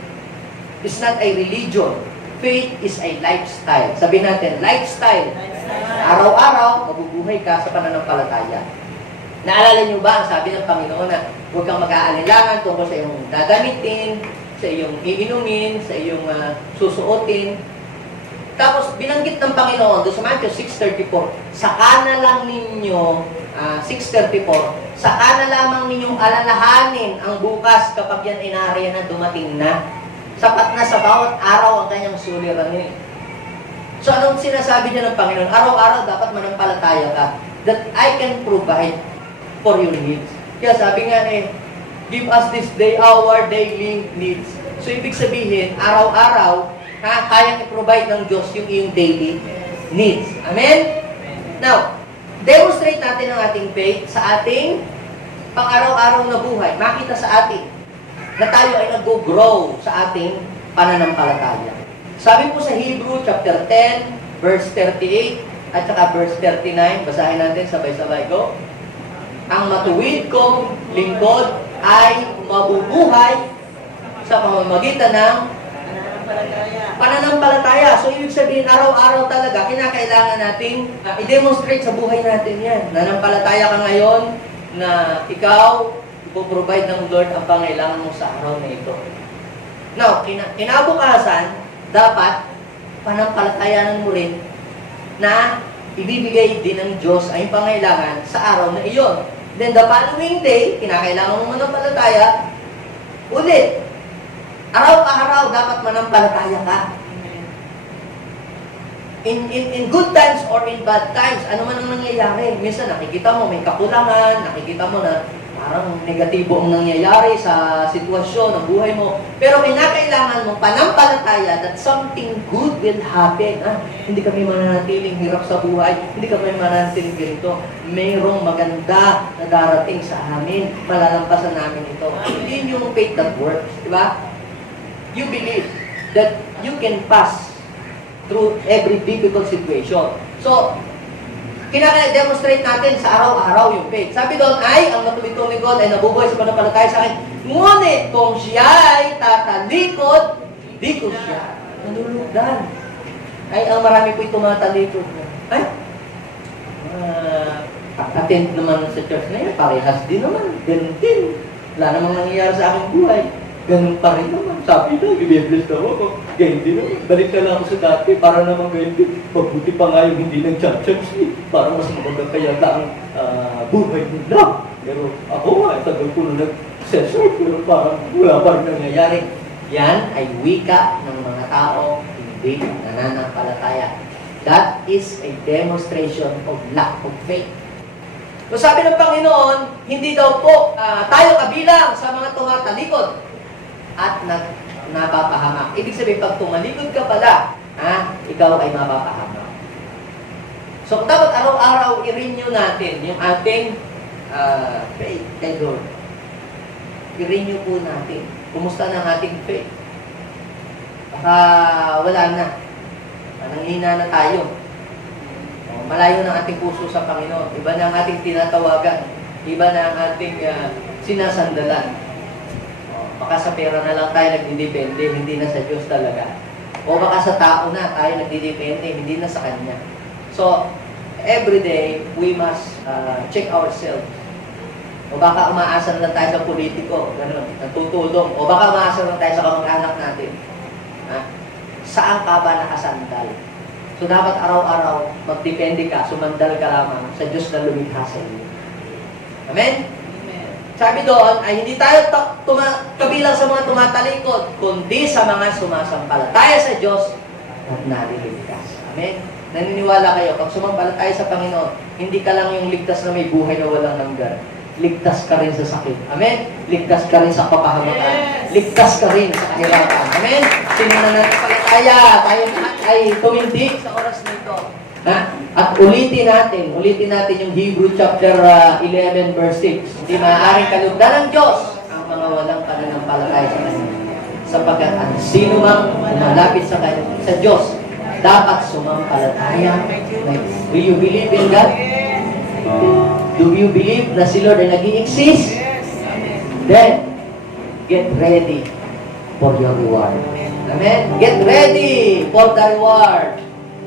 is not a religion. Faith is a lifestyle. Sabihin natin, lifestyle. Araw-araw, mabubuhay ka sa pananampalataya. Naalala niyo ba ang sabi ng Panginoon na huwag kang mag-aalinlangan tungkol sa iyong dadamitin, sa iyong iinumin, sa iyong susuotin. Tapos, binanggit ng Panginoon doon sa Matthew 6:34, saka na lang ninyo, 6:34, saka na lamang ninyong alalahanin ang bukas kapag yan inariyan na dumating na. Sapat na sa bawat araw ang kanyang suliranin. So, anong sinasabi niya ng Panginoon? Araw-araw dapat manampalataya ka that I can provide for your needs. Kaya sabi nga give us this day our daily needs. So, ibig sabihin, araw-araw, kayang i-provide ng Diyos yung iyong daily needs. Amen? Now, demonstrate natin ang ating faith sa ating pang-araw-araw na buhay. Makita sa atin na tayo ay nag-grow sa ating pananampalataya. Sabi po sa Hebrew chapter 10, verse 38, at saka verse 39, basahin natin sabay-sabay ko. Ang matuwid kong lingkod ay mabubuhay sa pamamagitan ng pananampalataya. So, ibig sabihin, araw-araw talaga, kinakailangan nating i-demonstrate sa buhay natin yan. Nanampalataya ka ngayon na ikaw, ipoprovide ng Lord ang pangailangan mo sa araw na ito. Now, kinabukasan, dapat panampalatayanan mo rin na ibibigay din ng Diyos ay pangailangan sa araw na iyon. Then the following day, kinakailangan mo manampalataya, ulit. Araw-araw dapat manampalataya ka. In good times or in bad times, ano man ang nangyayari. Minsan nakikita mo may kakulangan, nakikita mo na parang negatibo ang nangyayari sa sitwasyon ng buhay mo. Pero kinakailangan mong panampalataya that something good will happen. Hindi kami mananatiling hirap sa buhay. Hindi kami mananatiling ganito. Mayroong maganda na darating sa amin. Malalampasan namin ito. Hindi yung faith that works. Diba? You believe that you can pass through every difficult situation. So, kinaka-demonstrate natin sa araw-araw yung faith. Sabi doon ay, ang natuloy-tuloy God ay nabubuhay sa panampalataya sa akin. Ngunit kung siya ay tatalikod, di ko siya nalulugdan. Ay, ang marami po'y tumatalikod. Ay, attend naman sa church na yun, parehas din naman. Ganun din. Wala namang nangyayari sa aking buhay. Ganun pa rin naman. Sabi na, i-bless na ako. Ganyan din naman. Balik na lang ako sa dati para naman ganyan din. Mabuti pa nga yung hindi nag-church para mas maganda kaya ang buhay nila. Pero ako nga, tagal ko na nag-session. Pero parang wala pa rin nangyayari. Yan ay wika ng mga tao hindi nananampalataya. That is a demonstration of lack of faith. So sabi ng Panginoon, hindi daw po tayo kabilang sa mga tumatalikod at napapahamak. Ibig sabihin, pag tumalikod ka pala, ikaw ay mapapahamak. So, dapat araw-araw i-renew natin yung ating faith kay Lord. I-renew po natin. Kumusta na ang ating faith? Baka wala na. Nanghina na tayo. Malayo ng ating puso sa Panginoon. Iba na ang ating tinatawagan. Iba na ang ating sinasandalan. Baka sa pera na lang tayo nagdidepende, hindi na sa Diyos talaga. O baka sa tao na tayo nagdidepende, hindi na sa Kanya. So, every day, we must check ourselves. O baka umaasa na lang tayo sa politiko, gano'n, natutulong. O baka umaasa lang tayo sa kamag-anak natin. Saan ka ba nakasandal? So, dapat araw-araw, magdepende ka, sumandal ka lamang sa Diyos na lumikha sa iyo. Amen? Sabi doon ay hindi tayo kabilang sa mga tumatalikod, kundi sa mga sumasampalataya sa Diyos at naliligtas. Amen? Naniniwala kayo, pag sumampalataya sa Panginoon, hindi ka lang yung ligtas na may buhay na walang hanggan. Ligtas ka rin sa sakit. Amen? Ligtas ka rin sa kapahamakan. Ligtas ka rin sa kahirapan. Amen? Sino na nanampalataya, tayo lahat ay tumindig sa oras na ito. At ulitin natin yung Hebrew chapter 11 verse 6. Hindi maaaring kalugdan ng Diyos ang mga walang pananampalataya sa Kanya. Sapagkat ang sino mang malapit sa Kanya, sa Diyos, dapat sumampalataya. Do you believe in God? Do you believe na si Lord ay nag-i-exist? Then, get ready for your reward. Amen? Get ready for the reward.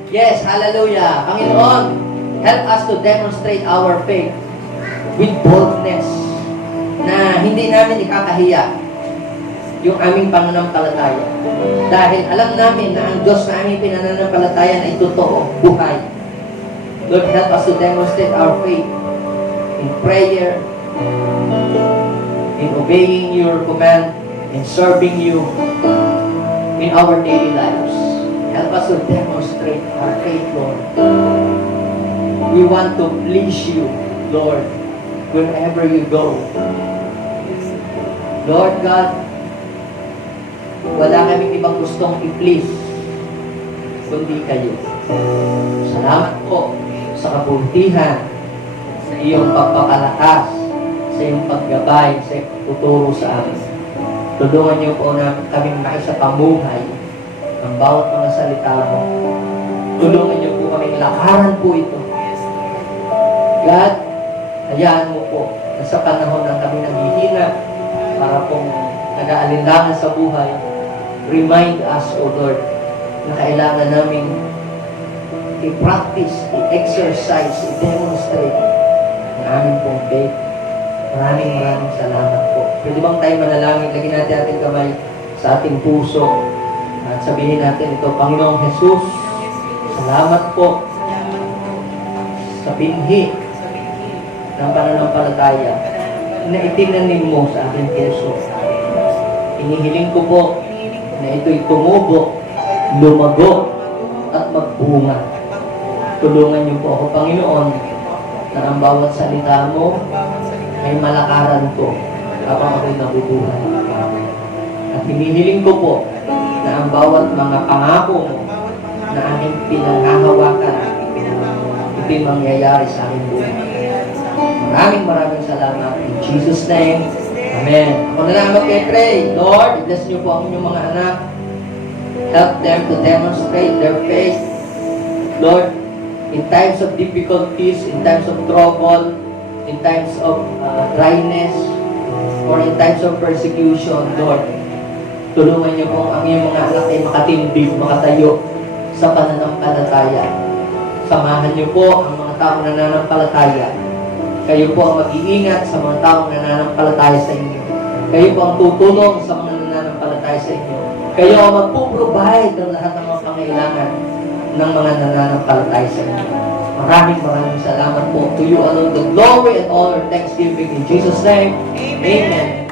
Yes, hallelujah. Panginoon, help us to demonstrate our faith with boldness na hindi namin ikakahiya yung aming pananampalataya. Dahil alam namin na ang Diyos na aming pinananampalatayan ay totoo, buhay. Lord, help us to demonstrate our faith in prayer, in obeying your command, in serving you in our daily lives. Help us to demonstrate our faith, Lord. We want to please you, Lord, wherever you go. Lord God, wala kaming ibang gustong i-please kundi kayo. Salamat po sa kabutihan, sa iyong pagpapalakas, sa iyong paggabay, sa iyong tuturo sa amin. Tulungan niyo po na kaming maisapamuhay ang bawat mga salita mo. Tulungan niyo po kaming lakaran po ito. God, hayaan mo po na sa panahon ng kami naghihina para pong nag-aalinlangan sa buhay, remind us, O Lord, na kailangan namin i-practice, i-exercise, i-demonstrate ang aming pong faith. Maraming salamat po. Pwede bang tayo manalangin? Lagyan natin ating kamay sa ating puso. At sabihin natin ito, Panginoong Jesus, salamat po sa binhi ng pananampalataya na itinanim mo sa aking puso. Inihiling ko po na ito'y tumubo, lumago, at magbunga. Tulungan niyo po ako, Panginoon, na ang bawat salita mo ay malakaran ko habang ako'y nabubuhay. At hinihiling ko po na ang bawat mga pangako mo na aking pinanghahawakan, ito'y mangyayari sa aking buhay. Maraming salamat. In Jesus' name, Amen. Ako na lang mag-pray. Lord, bless niyo po ang inyong mga anak. Help them to demonstrate their faith. Lord, in times of difficulties, in times of trouble, in times of dryness, or in times of persecution, Lord, tulungan niyo po ang iyong mga anak ay makatindig, makatayo sa pananampalataya. Samahan niyo po ang mga taong nananampalataya. Kayo po ang mag-iingat sa mga taong nananampalataya sa inyo. Kayo po ang tutulong sa mga nananampalataya sa inyo. Kayo ang magpo-provide ng lahat ng mga pangailangan ng mga nananampalataya sa inyo. Maraming salamat po. To you alone the glory and honor, thanksgiving in Jesus' name. Amen.